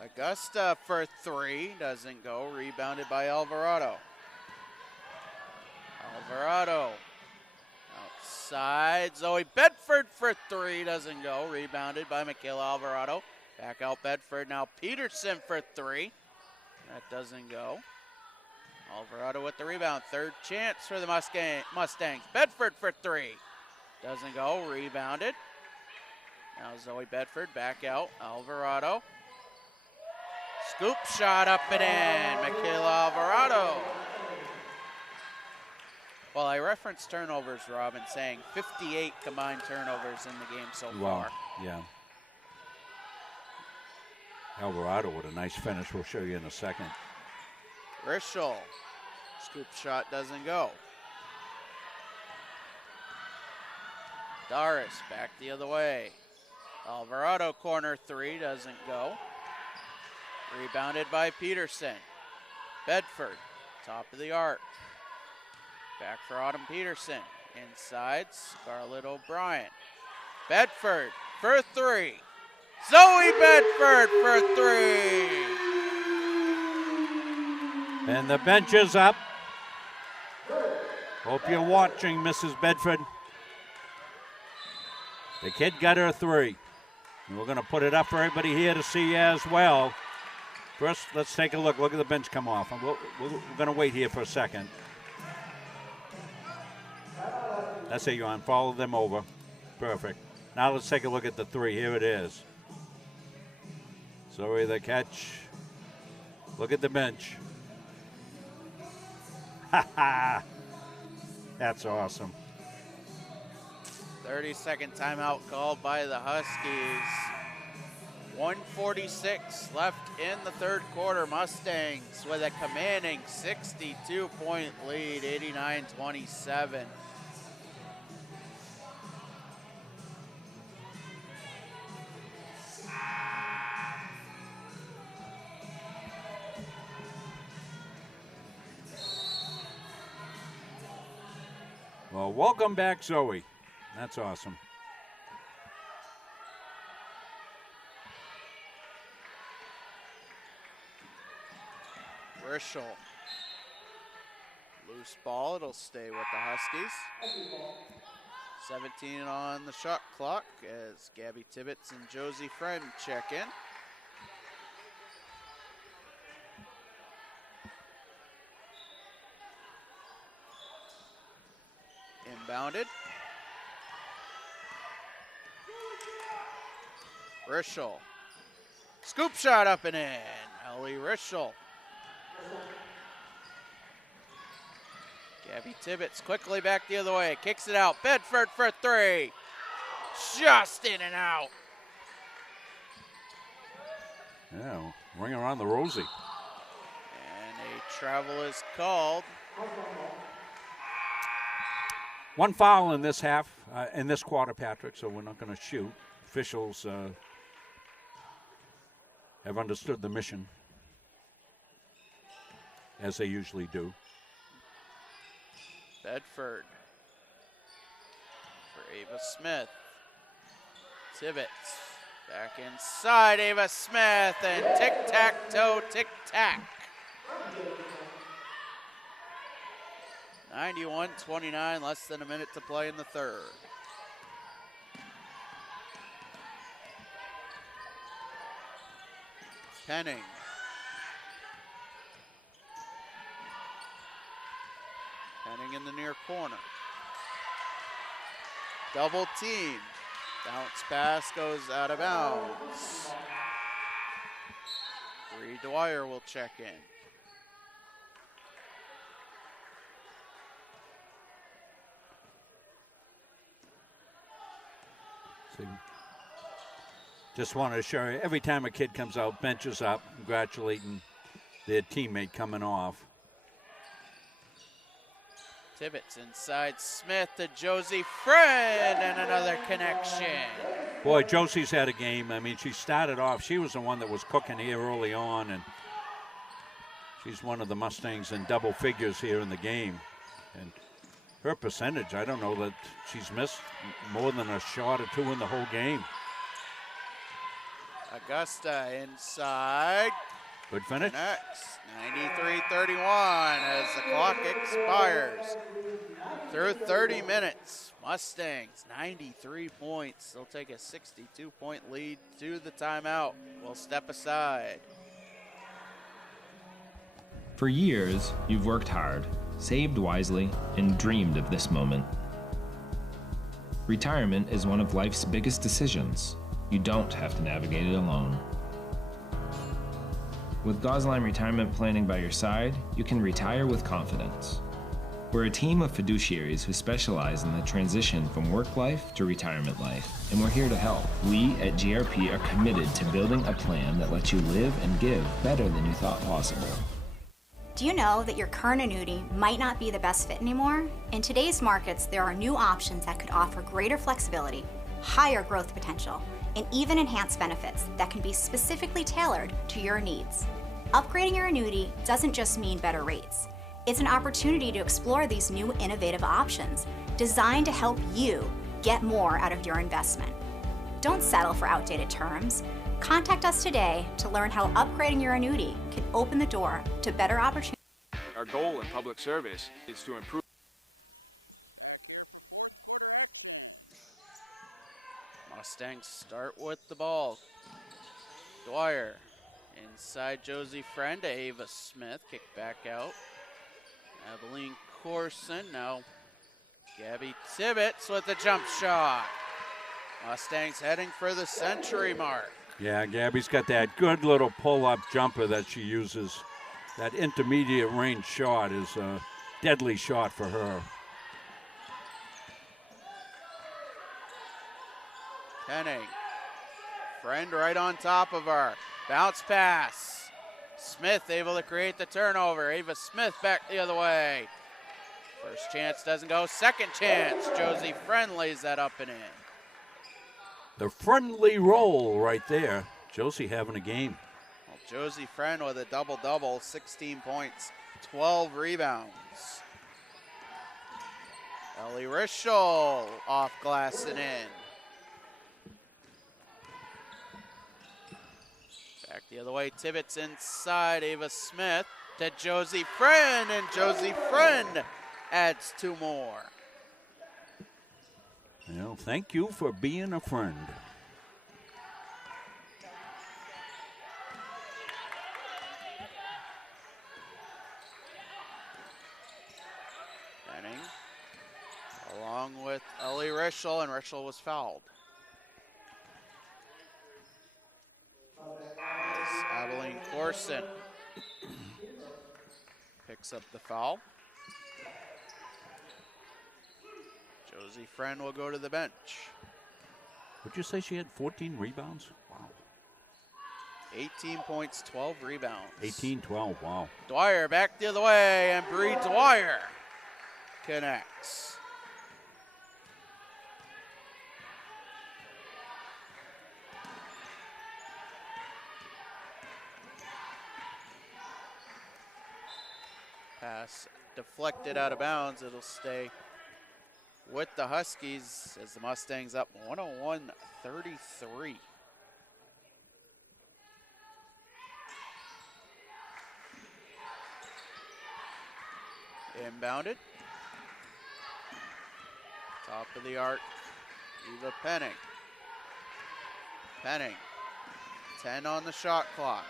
Augusta for 3, doesn't go, rebounded by Alvarado. Alvarado outside, Zoe Bedford for 3, doesn't go, rebounded by Michaela Alvarado. Back out Bedford, now Peterson for 3, that doesn't go. Alvarado with the rebound, third chance for the Mustangs. Bedford for 3, doesn't go, rebounded. Now Zoe Bedford back out, Alvarado. Scoop shot up and in, Michaela Alvarado. Well, I referenced turnovers, Robin, saying 58 combined turnovers in the game so far. Yeah. Alvarado with a nice finish. We'll show you in a second. Rischel, scoop shot doesn't go. Doris back the other way. Alvarado corner 3 doesn't go. Rebounded by Peterson. Bedford, top of the arc. Back for Autumn Peterson. Inside, Scarlett O'Brien. Bedford for 3. Zoe Bedford for 3. And the bench is up. Hope you're watching, Mrs. Bedford. The kid got her 3. And we're going to put it up for everybody here to see as well. First, let's take a look. Look at the bench come off. We're going to wait here for a second. That's it, Johan. Follow them over. Perfect. Now let's take a look at the 3. Here it is. Zoe the catch. Look at the bench. Ha ha! That's awesome. 30-second timeout called by the Huskies. 1:46 left in the third quarter. Mustangs with a commanding 62-point lead, 89-27. Well, welcome back, Zoe. That's awesome. Rischel. Loose ball. It'll stay with the Huskies. 17 on the shot clock as Gabby Tibbetts and Josie Friend check in. Inbounded. Rischel. Scoop shot up and in. Ellie Rischel. Gabby Tibbetts quickly back the other way. Kicks it out. Bedford for three. Just in and out. Yeah, ring around the rosy. And a travel is called. One foul in this half, in this quarter, Patrick, so we're not going to shoot. Officials have understood the mission, as they usually do. Bedford for Ava Smith. Tibbetts back inside Ava Smith and tic-tac-toe, tic-tac. 91-29, less than a minute to play in the third. Penning. Penning in the near corner. Double team. Bounce pass goes out of bounds. Bree Dwyer will check in. Just wanted to show you, every time a kid comes out, benches up, congratulating their teammate coming off. Tibbetts inside Smith to Josie Friend and another connection. Boy, Josie's had a game. I mean, she started off, she was the one that was cooking here early on, and she's one of the Mustangs in double figures here in the game. And her percentage, I don't know that she's missed more than a shot or two in the whole game. Augusta inside. Good finish. Next, 93-31 as the clock expires. Through 30 minutes, Mustangs 93 points. They'll take a 62-point lead to the timeout. We'll step aside. For years, you've worked hard, saved wisely, and dreamed of this moment. Retirement is one of life's biggest decisions. You don't have to navigate it alone. With Gosline Retirement Planning by your side, you can retire with confidence. We're a team of fiduciaries who specialize in the transition from work life to retirement life, and we're here to help. We at GRP are committed to building a plan that lets you live and give better than you thought possible. Do you know that your current annuity might not be the best fit anymore? In today's markets, there are new options that could offer greater flexibility, higher growth potential, and even enhanced benefits that can be specifically tailored to your needs. Upgrading your annuity doesn't just mean better rates. It's an opportunity to explore these new innovative options designed to help you get more out of your investment. Don't settle for outdated terms. Contact us today to learn how upgrading your annuity can open the door to better opportunities. Our goal in public service is to improve. Mustangs start with the ball. Dwyer inside Josie Friend to Ava Smith. Kick back out. Abilene Corson. Now Gabby Tibbetts with the jump shot. Mustangs heading for the century mark. Yeah, Gabby's got that good little pull-up jumper that she uses. That intermediate range shot is a deadly shot for her. Penning. Friend right on top of her. Bounce pass. Smith able to create the turnover. Ava Smith back the other way. First chance doesn't go. Second chance. Josie Friend lays that up and in. The friendly roll right there. Josie having a game. Well, Josie Friend with a double-double, 16 points, 12 rebounds. Ellie Rischel off glass and in. Back the other way, Tibbetts inside, Ava Smith to Josie Friend, and Josie Friend adds 2 more. Well, thank you for being a friend. Benning along with Ellie Rischel, and Rischel was fouled. As Abilene Corson picks up the foul. Josie Friend will go to the bench. Would you say she had 14 rebounds? Wow. 18 points, 12 rebounds. 18-12, wow. Dwyer back the other way, and Bree Dwyer connects. Pass deflected out of bounds. It'll stay with the Huskies as the Mustangs up 101-33. Inbounded. Top of the arc, Eva Penning. Penning, 10 on the shot clock.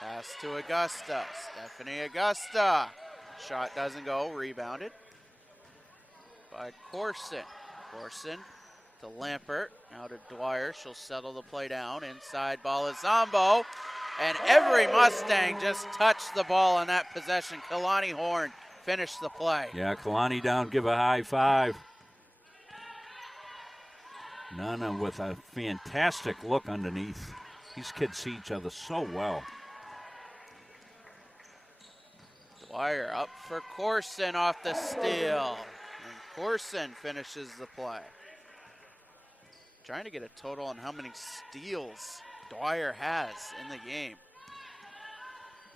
Pass to Augusta, Stephanie Augusta. Shot doesn't go, rebounded by Corson. Corson to Lampert, now to Dwyer. She'll settle the play down. Inside ball is Zombo. And every Mustang just touched the ball on that possession. Kalani Horn finished the play. Yeah, Kalani down, give a high five. Nana with a fantastic look underneath. These kids see each other so well. Dwyer up for Corson off the steal. And Corson finishes the play. Trying to get a total on how many steals Dwyer has in the game.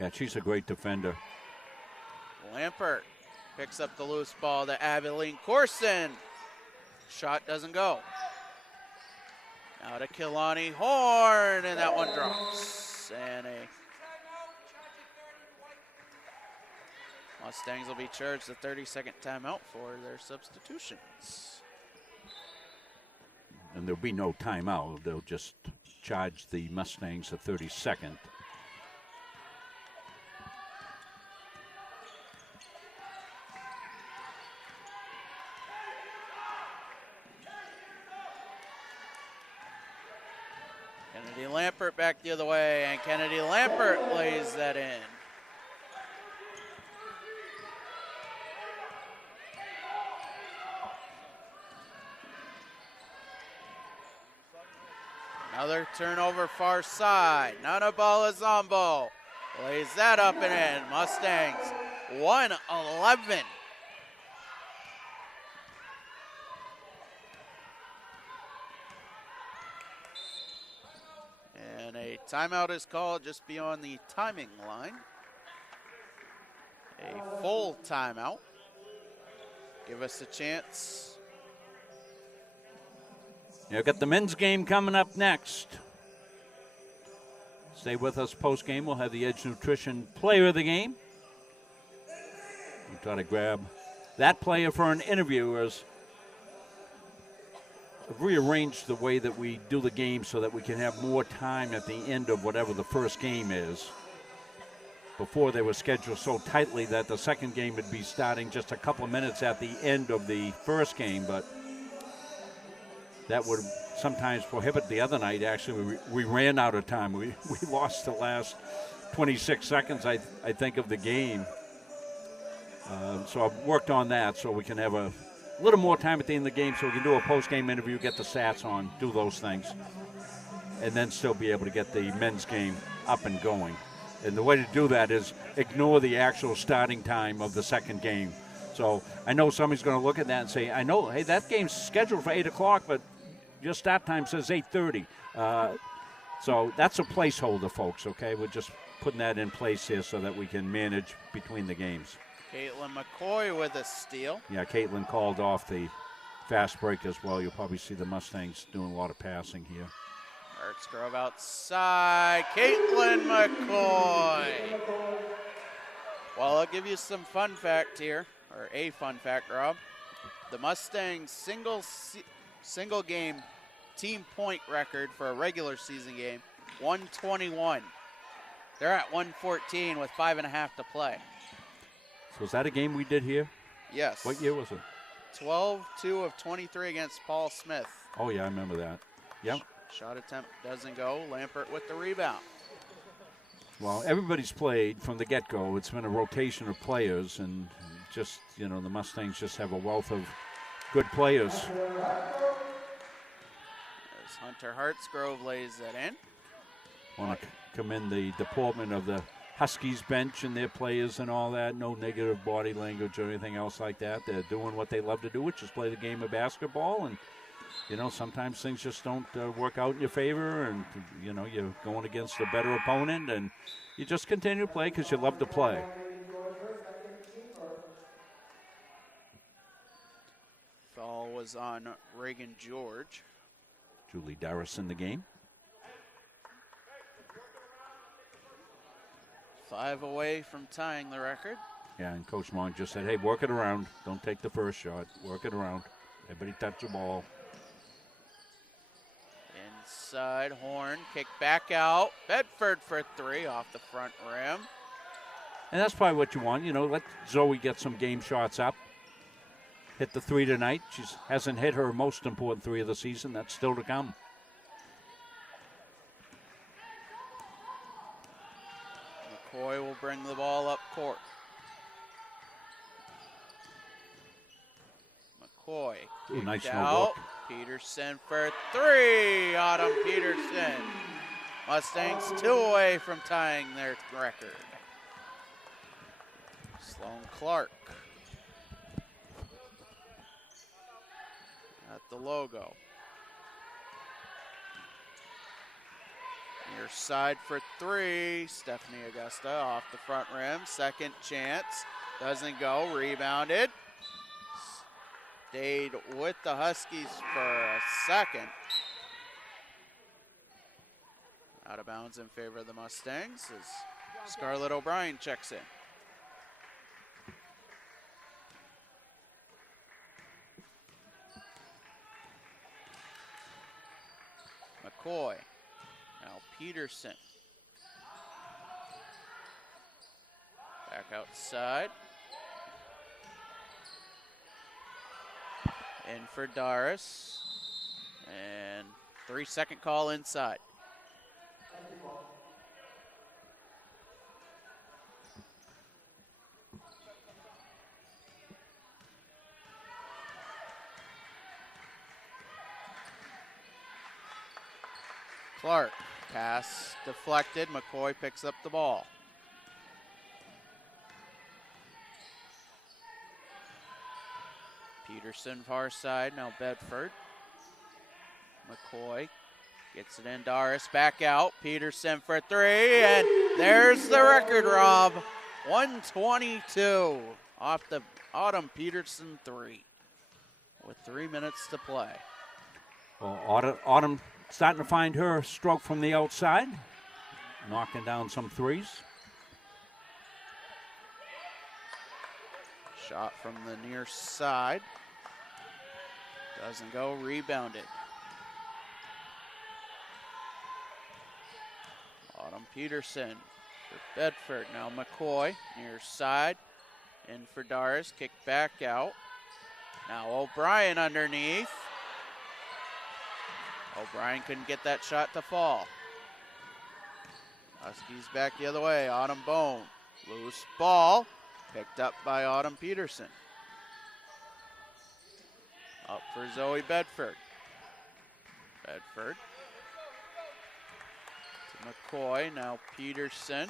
Yeah, she's a great defender. Lampert picks up the loose ball to Abilene Corson. Shot doesn't go. Now to Kalani Horn, and that one drops. And Mustangs will be charged a 30-second timeout for their substitutions. And there'll be no timeout. They'll just charge the Mustangs a 30-second. Kennedy Lampert back the other way, and Kennedy Lampert lays that in. Another turnover far side. Nana Balazombo lays that up and in. Mustangs 111. And a timeout is called just beyond the timing line. A full timeout. Give us a chance. You've got the men's game coming up next. Stay with us post-game. We'll have the Edge Nutrition player of the game. We'll try to grab that player for an interview as I've rearranged the way that we do the game so that we can have more time at the end of whatever the first game is. Before they were scheduled so tightly that the second game would be starting just a couple of minutes at the end of the first game, but that would sometimes prohibit. The other night, actually, we ran out of time. We lost the last 26 seconds, I think, of the game. So I've worked on that so we can have a little more time at the end of the game so we can do a post-game interview, get the stats on, do those things, and then still be able to get the men's game up and going. And the way to do that is ignore the actual starting time of the second game. So I know somebody's going to look at that and say, I know, hey, that game's scheduled for 8 o'clock, but your start time says 8:30. So that's a placeholder, folks, okay? We're just putting that in place here so that we can manage between the games. Caitlin McCoy with a steal. Yeah, Caitlin called off the fast break as well. You'll probably see the Mustangs doing a lot of passing here. Hartsgrove outside. Caitlin McCoy. Well, I'll give you some fun fact here, or a fun fact, Rob. The Mustangs single game team point record for a regular season game, 121. They're at 114 with 5.5 to play. So was that a game we did here? Yes. What year was it? 12-2 of 23 against Paul Smith. Oh, yeah, I remember that. Yep. Shot attempt doesn't go. Lampert with the rebound. Well, everybody's played from the get-go. It's been a rotation of players, and just, the Mustangs just have a wealth of good players. As Hunter Hartsgrove lays that in. Want to commend the deportment of the Huskies bench and their players and all that. No negative body language or anything else like that. They're doing what they love to do, which is play the game of basketball. And, sometimes things just don't work out in your favor. And, you're going against a better opponent. And you just continue to play because you love to play. Foul was on Reagan George. Julie Darris in the game. 5 away from tying the record. Yeah, and Coach Monk just said, hey, work it around. Don't take the first shot. Work it around. Everybody touch the ball. Inside, Horn, kick back out. Bedford for 3 off the front rim. And that's probably what you want. Let Zoe get some game shots up. Hit the 3 tonight. She hasn't hit her most important 3 of the season. That's still to come. McCoy will bring the ball up court. McCoy. Ooh, nice no out. look. Peterson for 3. Autumn Peterson. Mustangs 2 away from tying their record. Sloan Clark at the logo. Near side for 3. Stephanie Augusta off the front rim. Second chance. Doesn't go. Rebounded. Stayed with the Huskies for a second. Out of bounds in favor of the Mustangs as Scarlett O'Brien checks in. McCoy. Now Peterson. Back outside. In for Doris. And 3-second call inside. Clark, pass deflected. McCoy picks up the ball. Peterson far side, now Bedford. McCoy gets it in. Doris back out. Peterson for 3, and there's the record, Rob. 122 off the Autumn Peterson 3 with 3 minutes to play. Well, Autumn starting to find her stroke from the outside, knocking down some threes. Shot from the near side. Doesn't go, rebounded. Autumn Peterson for Bedford. Now McCoy, near side. In for Doris, kick back out. Now O'Brien underneath. O'Brien couldn't get that shot to fall. Huskies back the other way. Autumn Bone. Loose ball. Picked up by Autumn Peterson. Up for Zoe Bedford. Bedford. To McCoy. Now Peterson.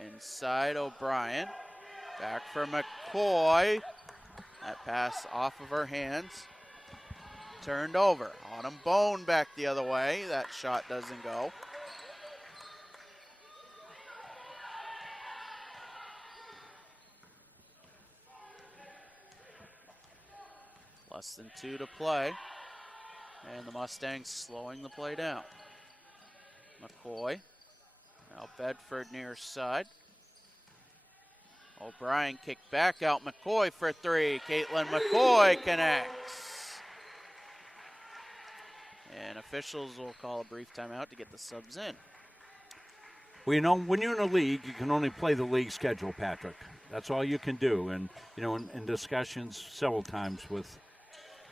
Inside O'Brien. Back for McCoy. That pass off of her hands. Turned over. Autumn Bone back the other way. That shot doesn't go. Less than 2 to play. And the Mustangs slowing the play down. McCoy. Now Bedford near side. O'Brien kicked back out. McCoy for 3. Caitlin McCoy connects. And officials will call a brief timeout to get the subs in. Well, you know, when you're in a league, you can only play the league schedule, Patrick. That's all you can do. And, you know, in discussions several times with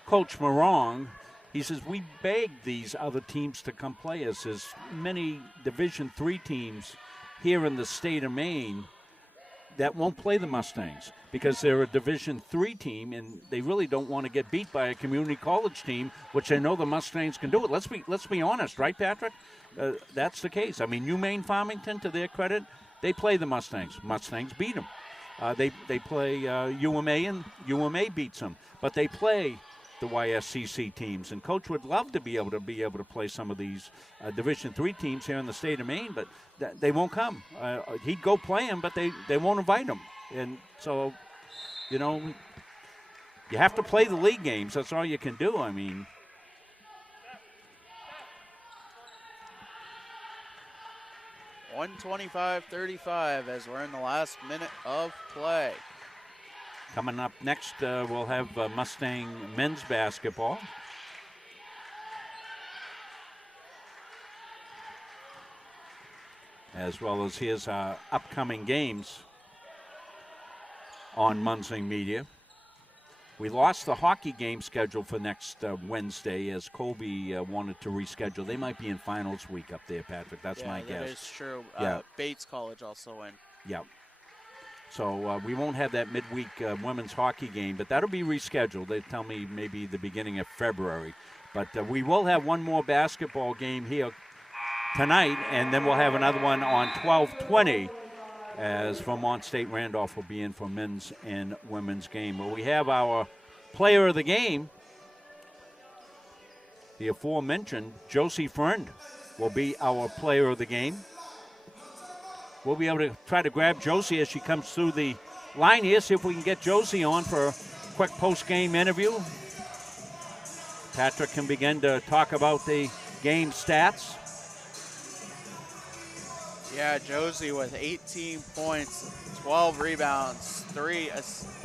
Coach Morong, he says, we begged these other teams to come play us. There's many Division III teams here in the state of Maine that won't play the Mustangs because they're a Division III team and they really don't want to get beat by a community college team, which they know the Mustangs can do it. Let's be honest, right, Patrick? That's the case. I mean, UMaine Farmington, to their credit, they play the Mustangs. Mustangs beat them. They play UMA and UMA beats them, but they play the YSCC teams, and Coach would love to be able to play some of these Division III teams here in the state of Maine, but they won't come. He'd go play them, but they won't invite them, and so, you know, you have to play the league games. That's all you can do. I mean, 125-35 as we're in the last minute of play. coming up next, we'll have Mustang men's basketball. As well as his upcoming games on Munsing Media. We lost the hockey game schedule for next Wednesday as Colby wanted to reschedule. They might be in finals week up there, Patrick. That's my guess. That is true. Yeah. Bates College also in. Yeah. So we won't have that midweek women's hockey game, but that'll be rescheduled. They tell me maybe the beginning of February. But we will have one more basketball game here tonight, and then we'll have another one on 12/20 as Vermont State Randolph will be in for men's and women's game. Well, we have our player of the game. The aforementioned Josie Friend will be our player of the game. We'll be able to try to grab Josie as she comes through the line here, see if we can get Josie on for a quick post-game interview. Patrick can begin to talk about the game stats. Yeah, Josie with 18 points, 12 rebounds, 3 assists.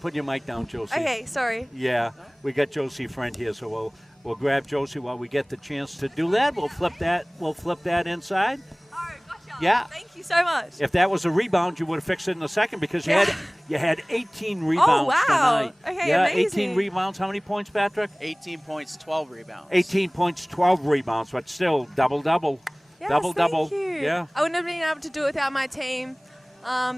Put your mic down, Josie. Okay, sorry. Yeah, we got Josie Friend here, so we'll grab Josie while we get the chance to do that. We'll flip that inside. Oh, gotcha. Yeah. Thank you so much. If that was a rebound, you would have fixed it in a second because you had 18 rebounds tonight. Okay, yeah, amazing. 18 rebounds. How many points, Patrick? 18 points, 12 rebounds. 18 points, 12 rebounds, but still double-double. Yes, Double-double. Thank you. Yeah. I wouldn't have been able to do it without my team.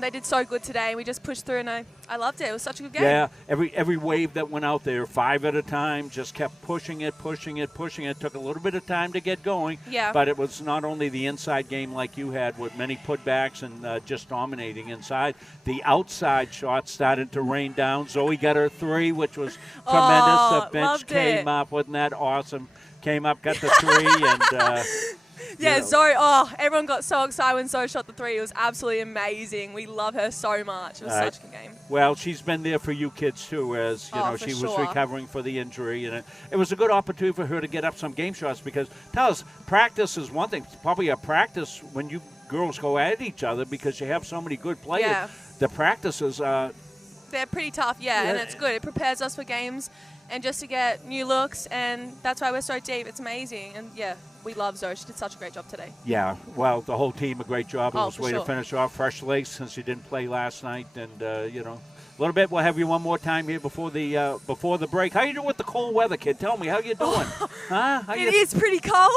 They did so good today, and we just pushed through, and I loved it. It was such a good game. Yeah, every wave that went out there, 5 at a time, just kept pushing it. Took a little bit of time to get going. Yeah. But it was not only the inside game like you had with many putbacks and just dominating inside. The outside shots started to rain down. Zoe got her 3, which was tremendous. The bench came up. Wasn't that awesome? Came up, got the 3, and... Yeah, Zoe, everyone got so excited when Zoe shot the 3. It was absolutely amazing. We love her so much. It was such a good game. Well, she's been there for you kids, too, as you know, she was recovering for the injury. And it was a good opportunity for her to get up some game shots because, tell us, practice is one thing. It's probably a practice when you girls go at each other because you have so many good players. Yeah. The practices... they're pretty tough, and it's good. It prepares us for games and just to get new looks, and that's why we're so deep. It's amazing. And, we love Zoe. She did such a great job today. Yeah, well, the whole team, a great job. It was a way to for finish off. Fresh legs since you didn't play last night. And, a little bit, we'll have you one more time here before the break. How you doing with the cold weather, kid? Tell me, how you doing? Huh? It is pretty cold.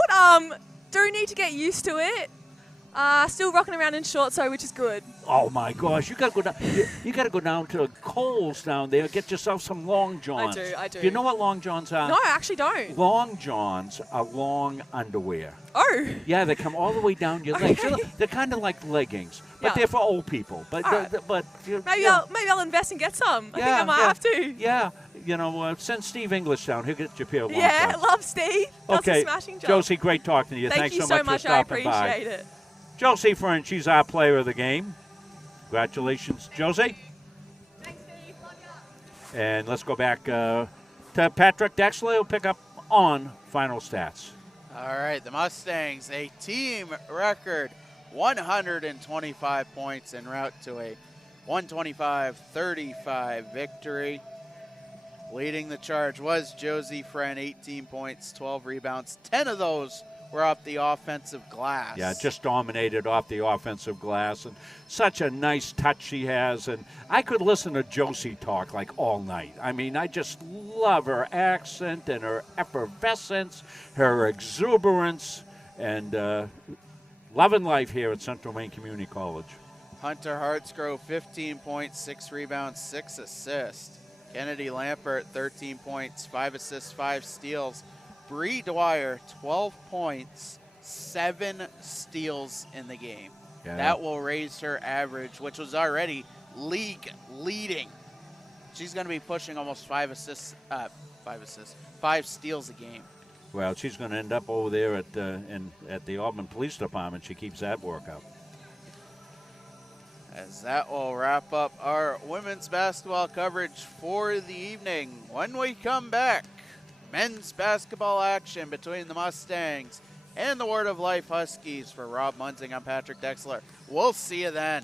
Do need to get used to it. Still rocking around in shorts, which is good. Oh my gosh! You gotta go down. You gotta go down to Kohl's down there. Get yourself some long johns. I do. Do you know what long johns are? No, I actually don't. Long johns are long underwear. Oh. Yeah, they come all the way down your legs. Okay. They're kind of like leggings, but they're for old people. But maybe I'll invest and get some. I think I might have to. Yeah. Send Steve English down. He'll get you a pair of long Yeah, johns. love Steve. That's a smashing job. Josie, great talking to you. Thank Thanks you so much so much. for stopping by. I appreciate it. Josie French, she's our player of the game. Congratulations, Josie. And let's go back to Patrick Dexler, who'll pick up on final stats. All right, the Mustangs, a team record 125 points en route to a 125-35 victory. Leading the charge was Josie Friend, 18 points, 12 rebounds. 10 of those were off the offensive glass. Yeah, just dominated off the offensive glass. And such a nice touch she has. And I could listen to Josie talk like all night. I mean, I just love her accent and her effervescence, her exuberance, and loving life here at Central Maine Community College. Hunter Hartsgrove, 15 points, 6 rebounds, 6 assists. Kennedy Lampert, 13 points, 5 assists, 5 steals. Bree Dwyer, 12 points, 7 steals in the game. Yeah. That will raise her average, which was already league leading. She's going to be pushing almost 5 steals a game. Well, she's going to end up over there at the Auburn Police Department. She keeps that work up. As that will wrap up our women's basketball coverage for the evening. When we come back, men's basketball action between the Mustangs and the Word of Life Huskies. For Rob Munzing, I'm Patrick Dexler. We'll see you then.